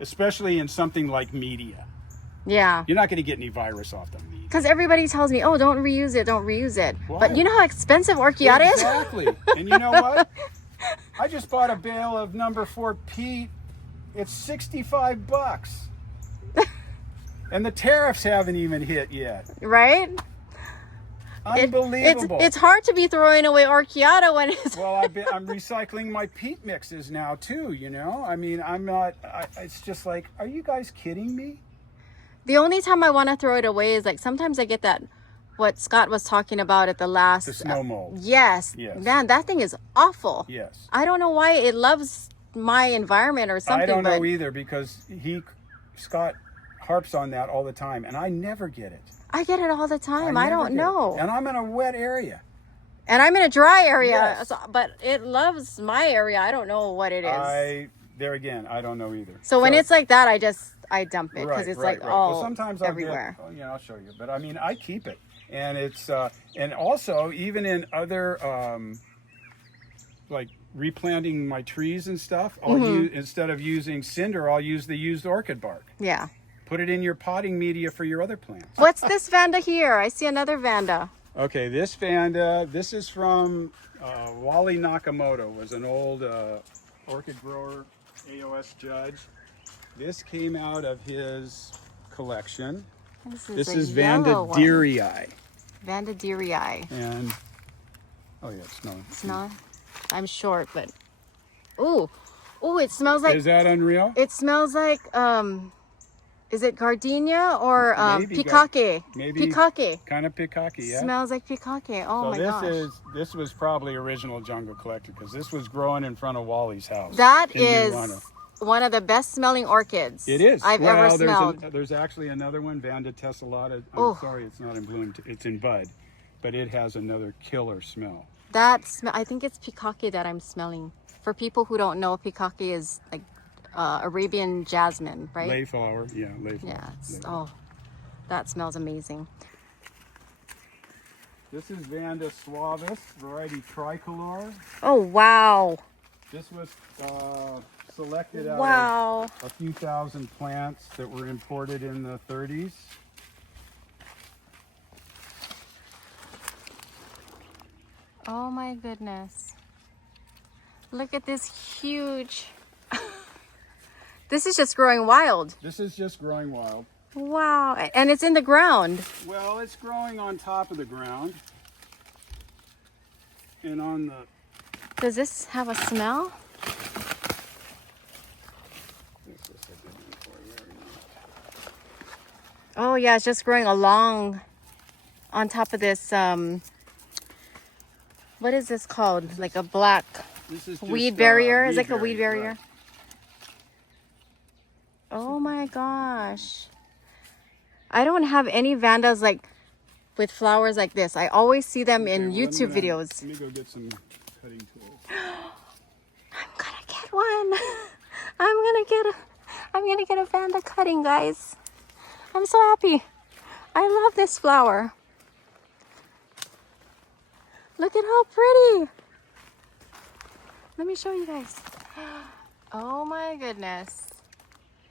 especially in something like media. Yeah. You're not going to get any virus off the media. Because everybody tells me, oh, don't reuse it, don't reuse it. Why? But you know how expensive Orchiata is? Exactly. And you know what? I just bought a bale of number 4 peat. It's $65. And the tariffs haven't even hit yet. Right? Unbelievable. It's hard to be throwing away Orchiata when it's... Well, I'm recycling my peat mixes now too, I'm not, it's just like, are you guys kidding me? The only time I want to throw it away is like sometimes I get that, what Scott was talking about at the last... The snow mold. Yes. Man, that thing is awful. Yes. I don't know why it loves my environment or something. I don't know either, because Scott harps on that all the time, and I never get it. I get it all the time. I never don't get it. know. And I'm in a wet area. And I'm in a dry area, Yes. but it loves my area. I don't know what it is. There again, I don't know either. So when it's like that, I dump it because Right, it's right, like right. all Well, sometimes everywhere. I'll get, I'll show you. But I mean, I keep it, and it's and also even in other like replanting my trees and stuff, I'll use, instead of using cinder, I'll use the used orchid bark. Yeah. Put it in your potting media for your other plants. What's this Vanda here? I see another Vanda. Okay, this Vanda, this is from Wally Nakamoto, was an old orchid grower, AOS judge. This came out of his collection. This is Vanda Dearei. Vanda Dearei. And, oh yeah, smell it. Smell it? I'm short, but, ooh, it smells like. Is that unreal? It smells like, is it gardenia or pikake? Maybe pikake. kind of pikake, yeah. Smells like pikake. Oh my gosh. This was probably original jungle collector because this was growing in front of Wally's house. That is one of the best smelling orchids. It is. I've ever smelled. There's actually another one, Vanda tessellata. I'm sorry, it's not in bloom. It's in bud, but it has another killer smell. I think it's pikake that I'm smelling. For people who don't know, pikake is like Arabian jasmine, right? Layflower, yeah, layflower. Yeah. That smells amazing. This is Vanda suavis, variety tricolor. Oh wow! This was selected out of a few thousand plants that were imported in the 30s. Oh my goodness! Look at this huge. This is just growing wild. This is just growing wild. Wow, and it's in the ground. Well, it's growing on top of the ground. And on the... Does this have a smell? Oh yeah, it's just growing along on top of this, what is this called? Like a black weed barrier? It's like a weed barrier. Right. Oh my gosh. I don't have any Vandas like with flowers like this. I always see them in YouTube videos. Let me go get some cutting tools. I'm gonna get one. I'm gonna get a Vanda cutting, guys. I'm so happy. I love this flower. Look at how pretty. Let me show you guys. Oh my goodness.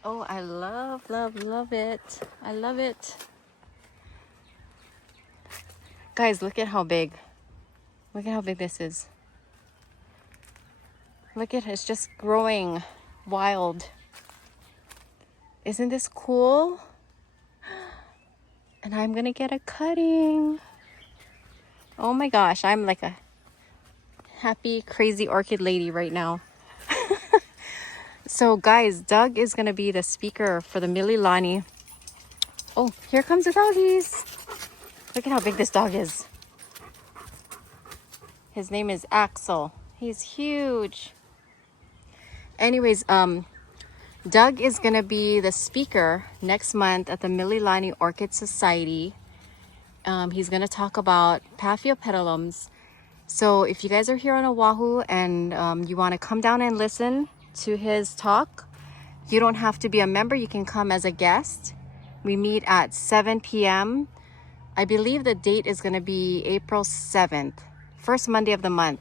Oh, I love it. I love it. Guys, look at how big. Look at how big this is. Look at it. It's just growing wild. Isn't this cool? And I'm gonna get a cutting. Oh my gosh, I'm like a happy, crazy orchid lady right now. So guys, Doug is gonna be the speaker for the Mililani. Oh, here comes the doggies. Look at how big this dog is. His name is Axel. He's huge. Anyways, Doug is gonna be the speaker next month at the Mililani Orchid Society. He's gonna talk about Papheopedilums. So if you guys are here on Oahu and you wanna come down and listen to his talk, you don't have to be a member. You can come as a guest. We meet at 7 p.m. I believe the date is going to be April 7th, first Monday of the month,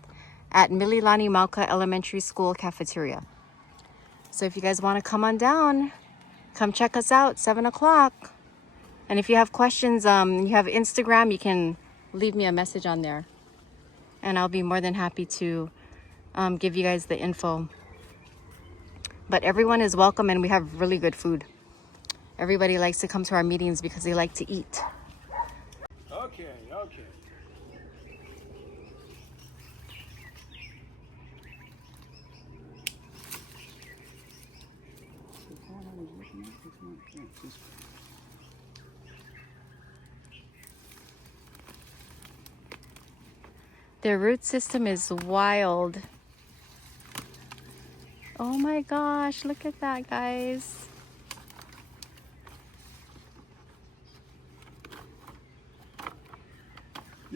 at Mililani Mauka Elementary School cafeteria. So if you guys want to come on down, come check us out, 7 o'clock. And if you have questions, you have Instagram, you can leave me a message on there. And I'll be more than happy to give you guys the info. But everyone is welcome and we have really good food. Everybody likes to come to our meetings because they like to eat. Okay. Their root system is wild. Oh my gosh, look at that, guys.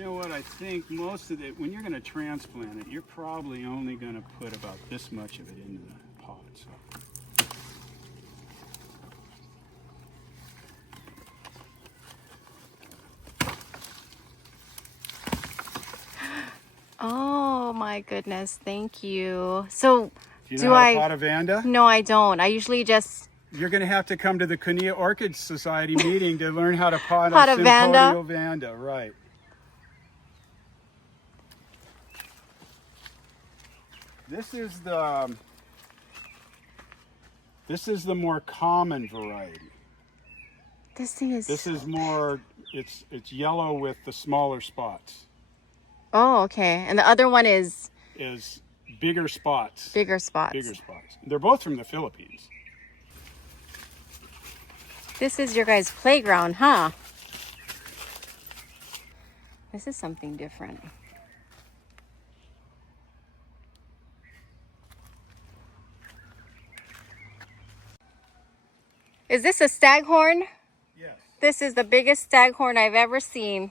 You know what, I think most of it, when you're going to transplant it, you're probably only going to put about this much of it into the pot. So. Oh my goodness, thank you. So Do you know how to pot a Vanda? No, I don't. I usually just... You're going to have to come to the Mililani Orchid Society meeting to learn how to pot Pot a a Vanda? Vanda, right. This is the more common variety. This is more, it's yellow with the smaller spots. Oh, okay. And the other one is bigger spots. Bigger spots. Bigger spots. They're both from the Philippines. This is your guys' playground, huh? This is something different. Is this a staghorn? Yes. This is the biggest staghorn I've ever seen.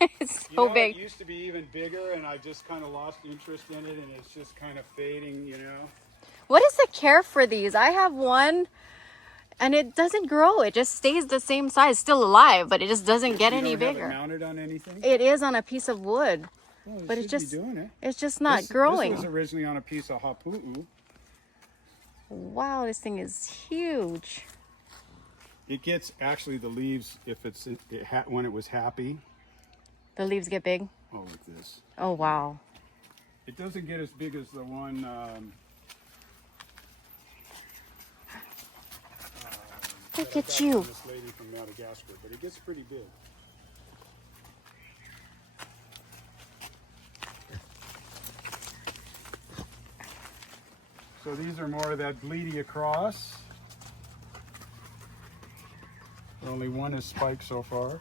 It's so big. It used to be even bigger, and I just kind of lost interest in it, and it's just kind of fading, you know. What is the care for these? I have one, and it doesn't grow. It just stays the same size, still alive, but it just doesn't get any bigger. Have it mounted on anything? It is on a piece of wood, Well, but it's just doing it. It's just not growing. This was originally on a piece of hapu'u. Wow, this thing is huge. It gets actually the leaves if when it was happy. The leaves get big. Oh, like this. Oh wow. It doesn't get as big as the one. Look at you. This lady from Madagascar, but it gets pretty big. So these are more of that bleedy across. Only one is spiked so far,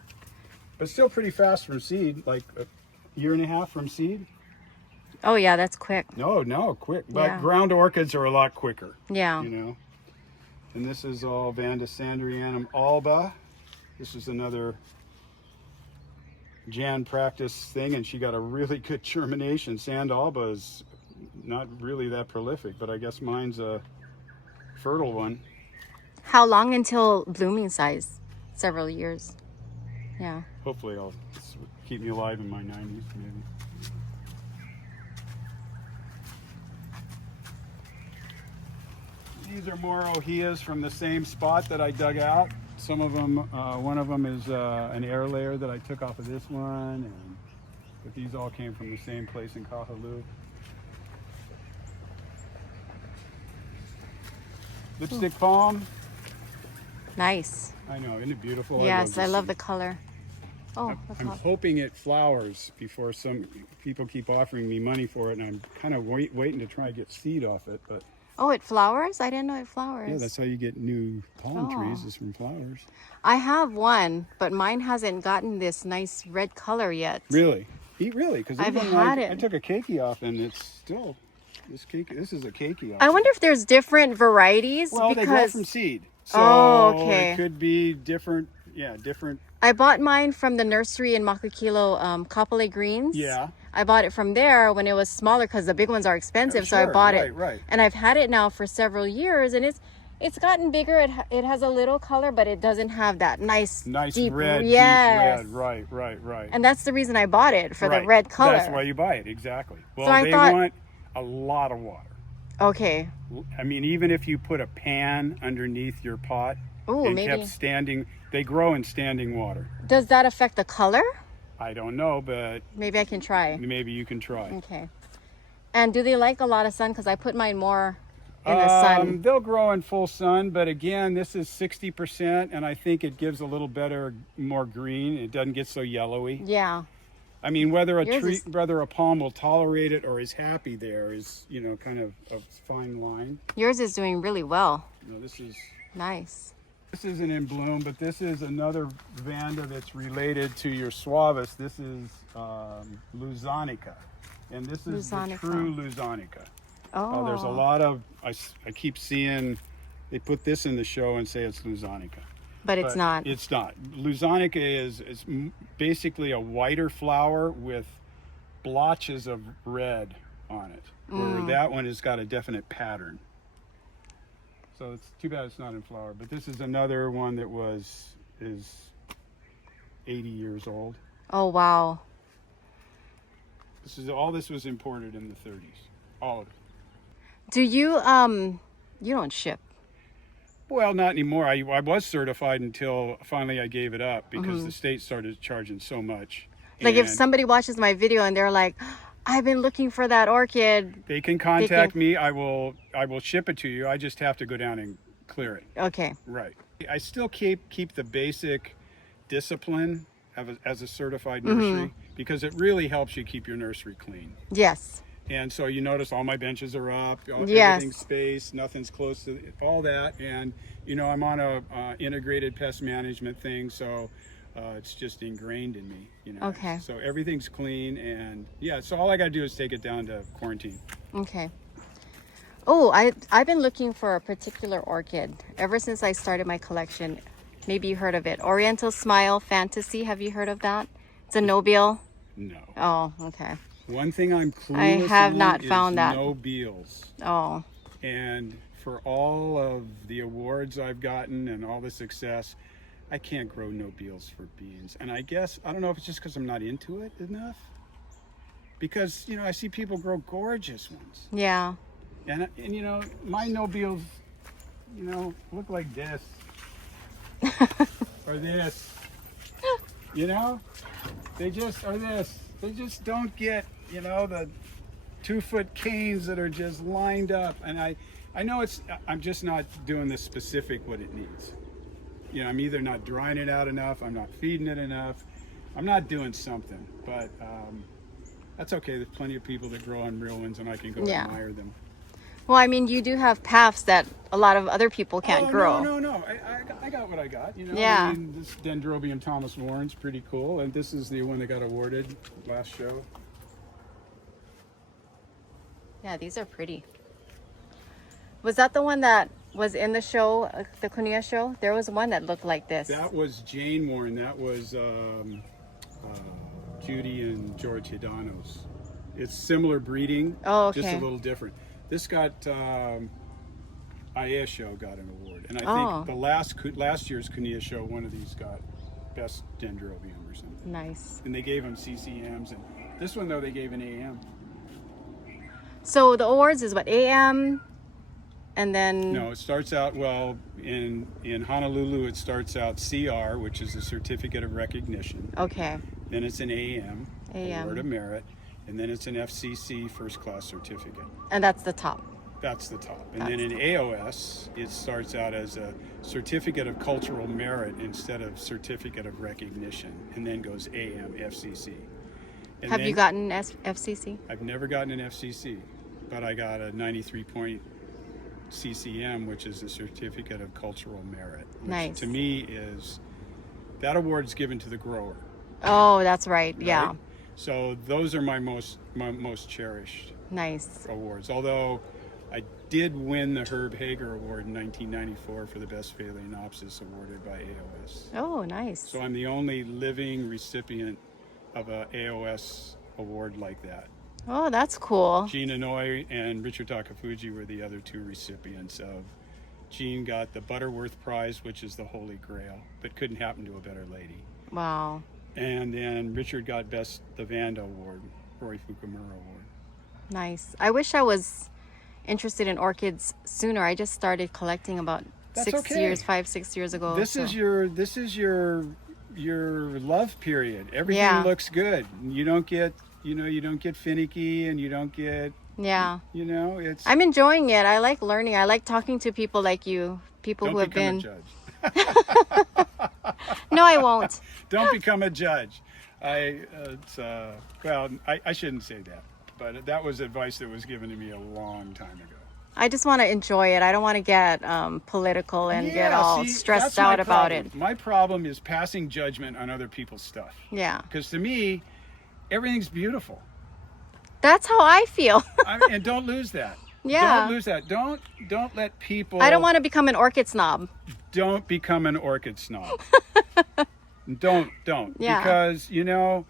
but still pretty fast from seed, like a year and a half from seed. Oh yeah, that's quick. No, quick. But Yeah. ground orchids are a lot quicker. Yeah. You know. And this is all Vanda sandrianum alba. This is another Jan practice thing, and she got a really good germination. Sand alba is not really that prolific, but I guess mine's a fertile one. How long until blooming size? Several years. Yeah. Hopefully I'll keep me alive in my 90s, maybe. These are more ohias from the same spot that I dug out. Some of them, one of them is an air layer that I took off of this one, but these all came from the same place in Kahaluu. Lipstick palm. Nice. I know, isn't it beautiful? Yes, I love the color. Oh, I'm hoping it flowers before some people keep offering me money for it, and I'm kind of waiting to try to get seed off it. But oh, it flowers? I didn't know it flowers. yeah, that's how you get new palm trees, is from flowers. I have one, but mine hasn't gotten this nice red color yet. Really? Really? Because I've had it. I took a keiki off, and it's still this is a keiki off. I wonder if there's different varieties. Well, because... they grow from seed, so okay. It could be different. Yeah, different. I bought mine from the nursery in Makakilo, Kapolei Greens. Yeah. I bought it from there when it was smaller because the big ones are expensive, so I Sure, bought it. Right. And I've had it now for several years, and it's gotten bigger. It has a little color, but it doesn't have that nice deep red. Yes. Deep red. Right. And that's the reason I bought it, for the red color. That's why you buy it, exactly. Well, So they want a lot of water. Okay. I mean, even if you put a pan underneath your pot and maybe. kept standing, they grow in standing water. Does that affect the color? I don't know, but Maybe I can try. maybe you can try. Okay. And do they like a lot of sun? Because I put mine more in the sun. They'll grow in full sun, but again, this is 60%, and I think it gives a little better, more green. It doesn't get so yellowy. Yeah. I mean, whether Yours whether a palm will tolerate it or is happy there is, kind of a fine line. Yours is doing really well. This is Nice. This isn't in bloom, but this is another Vanda that's related to your suavis. This is Lusanica, and this is the true Lusanica. Oh. There's a lot of, I keep seeing, they put this in the show and say it's Lusanica. But it's not. It's not. Luzonica is basically a whiter flower with blotches of red on it. Where that one has got a definite pattern. So it's too bad it's not in flower. But this is another one that is 80 years old. Oh, wow. All this was imported in the 30s. All of it. Do you, you don't ship? Well, not anymore. I was certified until finally I gave it up because the state started charging so much. Like if somebody watches my video and they're like, I've been looking for that orchid. They can contact me. I will ship it to you. I just have to go down and clear it. Okay. Right. I still keep the basic discipline as a certified nursery because it really helps you keep your nursery clean. Yes. And so you notice all my benches are up, Yes. everything's spaced, nothing's close to all that. And, you know, I'm on a integrated pest management thing, so it's just ingrained in me, you know. Okay. So everything's clean, and yeah, so all I got to do is take it down to quarantine. Okay. Oh, I've been looking for a particular orchid ever since I started my collection. Maybe you heard of it. Oriental Smile Fantasy. Have you heard of that? It's a nobile. No. Oh, okay. One thing I'm clueless I have on not is found that. nobiles. Oh. And for all of the awards I've gotten and all the success, I can't grow nobiles for beans. And I guess, I don't know if it's just because I'm not into it enough. Because, you know, I see people grow gorgeous ones. Yeah. And you know, my nobiles, you know, look like this. Or this. You know? They just are this. They just don't get, you know, the 2-foot canes that are just lined up. And I know I'm just not doing the specific what it needs. You know, I'm either not drying it out enough, I'm not feeding it enough, I'm not doing something. But that's okay. There's plenty of people that grow on real ones and I can go admire them. Well, I mean, you do have paths that a lot of other people can't grow. No. I got what I got, you know. Yeah. I mean, this Dendrobium Thomas Warren's pretty cool. And this is the one that got awarded last show. Yeah, these are pretty. Was that the one that was in the show, the Cunia show? There was one that looked like this. That was Jane Warren. That was Judy and George Hidanos. It's similar breeding, just a little different. This got IA show got an award, and I think the last year's Cunia show, one of these got best dendrobium or something. Nice. And they gave them CCMs, and this one though they gave an AM. So the awards is what, AM, and then no, it starts out in Honolulu. It starts out CR, which is a certificate of recognition. Okay. Then it's an AM, award of merit. And then it's an FCC first class certificate. And that's the top. That's the top. And then in AOS, it starts out as a certificate of cultural merit instead of certificate of recognition, and then goes AM, FCC. And Have you gotten FCC? I've never gotten an FCC, but I got a 93-point CCM, which is a certificate of cultural merit. Which nice. To me that award's given to the grower. Oh, that's right. Yeah. So those are my most cherished awards. Although I did win the Herb Hager Award in 1994 for the best Phalaenopsis awarded by AOS. Oh, nice. So I'm the only living recipient of a AOS award like that. Oh, that's cool. Gene Inouye and Richard Takafuji were the other two recipients of. Gene got the Butterworth Prize, which is the Holy Grail, but couldn't happen to a better lady. Wow. And then Richard got the Vanda Award, Roy Fukumura Award. Nice. I wish I was interested in orchids sooner. I just started collecting about 5-6 years ago. This is your love period. Everything looks good. You don't get finicky, and you don't get I'm enjoying it. I like learning. I like talking to people like you, people who have been. Don't become a judge. No, I won't. Don't become a judge. I shouldn't say that, but that was advice that was given to me a long time ago. I just want to enjoy it. I don't want to get political and get all stressed out about it. My problem is passing judgment on other people's stuff. Yeah. Because to me, everything's beautiful. That's how I feel. And don't lose that. Yeah. Don't lose that. Don't let people. I don't want to become an orchid snob. Don't become an orchid snob. Don't. Yeah. Because, you know,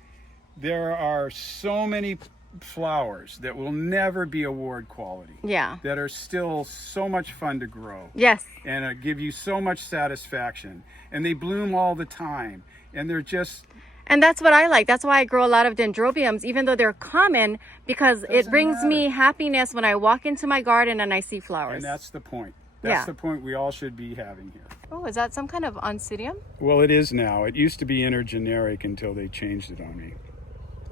there are so many flowers that will never be award quality. Yeah. That are still so much fun to grow. Yes. And give you so much satisfaction. And they bloom all the time. And they're just... And that's what I like. That's why I grow a lot of dendrobiums, even though they're common, because it brings me happiness when I walk into my garden and I see flowers. And that's the point. That's the point we all should be having here. Oh, is that some kind of Anthurium? Well, it is now. It used to be intergeneric until they changed it on me.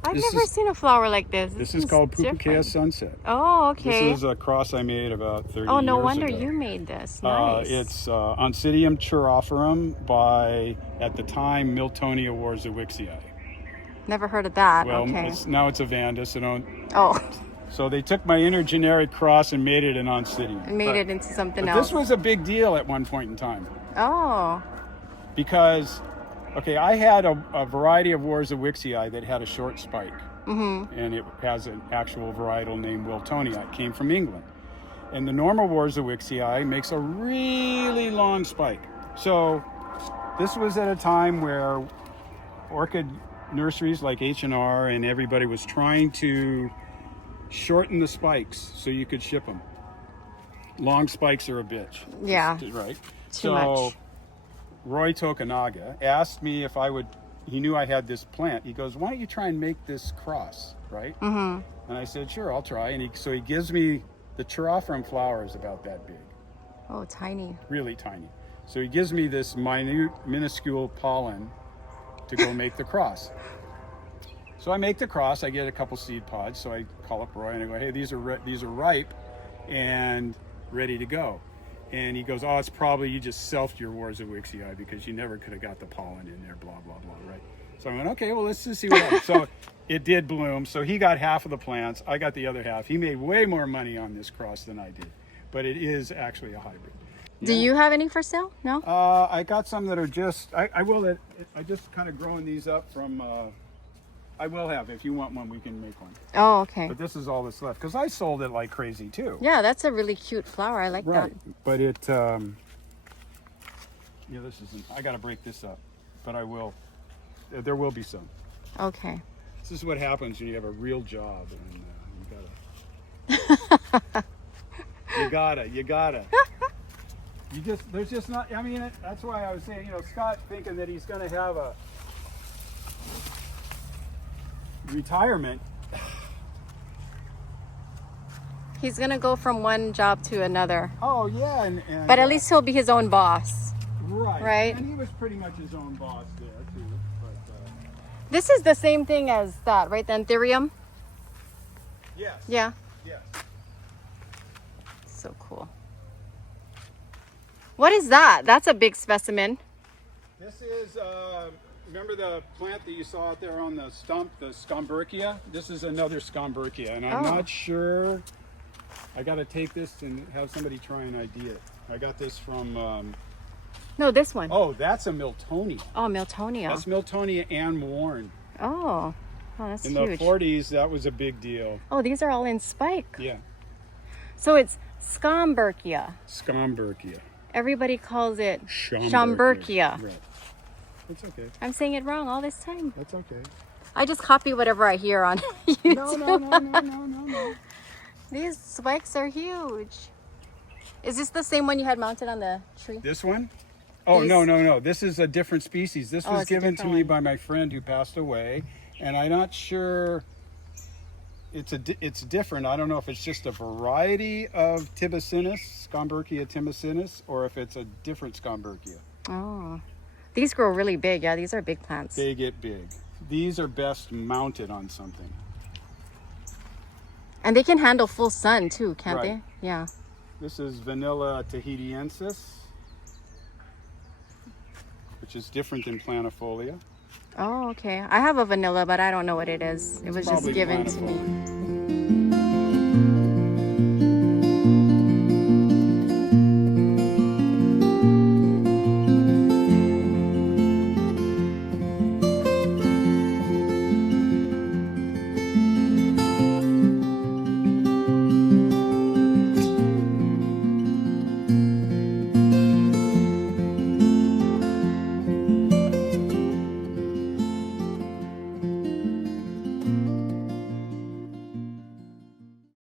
I've never seen a flower like this. This is called Papheopedilums Sunset. Oh, okay. This is a cross I made about 30 years ago. Oh, no wonder you made this. Nice. It's Anthurium chirophorum by, at the time, Miltonia warzowiczii. Never heard of that. Well, okay. now it's a Vanda, so don't... Oh. So they took my intergeneric cross and made it an Anthurium. And made it into something else. This was a big deal at one point in time. Oh. Because, okay, I had a variety of warzowiczii that had a short spike. Mm-hmm. And it has an actual varietal named Wiltonia. It came from England. And the normal warzowiczii makes a really long spike. So this was at a time where orchid nurseries like H&R and everybody was trying to shorten the spikes so you could ship them. Long spikes are a bitch. Yeah. Right? Too much. Roy Tokunaga asked me if I would, he knew I had this plant. He goes, why don't you try and make this cross, right? Mm-hmm. And I said, sure, I'll try. And so he gives me the chirophorum flowers about that big. Oh, tiny. Really tiny. So he gives me this minuscule pollen to go make the cross. So I make the cross. I get a couple seed pods. So I call up Roy and I go, hey, these are ripe and ready to go. And he goes, oh, it's probably you just selfed your warzowiczii because you never could have got the pollen in there, blah, blah, blah, right? So I went, okay, well, let's just see what happens. So it did bloom. So he got half of the plants. I got the other half. He made way more money on this cross than I did. But it is actually a hybrid. Do you have any for sale? No? I got some that are just, I just kind of growing these up from, I will have, if you want one, we can make one. Oh, okay. But this is all that's left, because I sold it like crazy too. Yeah, that's a really cute flower. I like that. But it, yeah, this isn't, I got to break this up, but I will, there will be some. Okay. This is what happens when you have a real job, and you gotta. There's just not, I mean, that's why I was saying, Scott thinking that he's going to have a retirement. He's going to go from one job to another. Oh, yeah. But at least he'll be his own boss. Right? And he was pretty much his own boss there, too. But, this is the same thing as that, right? The Anthurium? yes. Yeah. Yes. So cool. What is that? That's a big specimen. This is, remember the plant that you saw out there on the stump, the Scomburkia? This is another Scomburkia, and I'm not sure. I got to take this and have somebody try and ID it. I got this from... no, this one. Oh, that's a Miltonia. Oh, Miltonia. That's Miltonia and Warren. Oh, that's huge. In the 40s, that was a big deal. Oh, these are all in spike. Yeah. So it's Scomburkia. Scomburkia. Everybody calls it Schomburgia. Right. It's okay. I'm saying it wrong all this time. That's okay. I just copy whatever I hear on YouTube. No. These spikes are huge. Is this the same one you had mounted on the tree? This one? Oh, no. This is a different species. This was given to me by my friend who passed away. And I'm not sure... It's different. I don't know if it's just a variety of Tibacinus, Scomburkia tibacinus, or if it's a different Scomburkia. Oh, these grow really big. Yeah, these are big plants. They get big. These are best mounted on something. And they can handle full sun too, can't they? Yeah. This is Vanilla tahitiensis, which is different than planifolia. Oh, okay. I have a vanilla, but I don't know what it is. It was just given to me.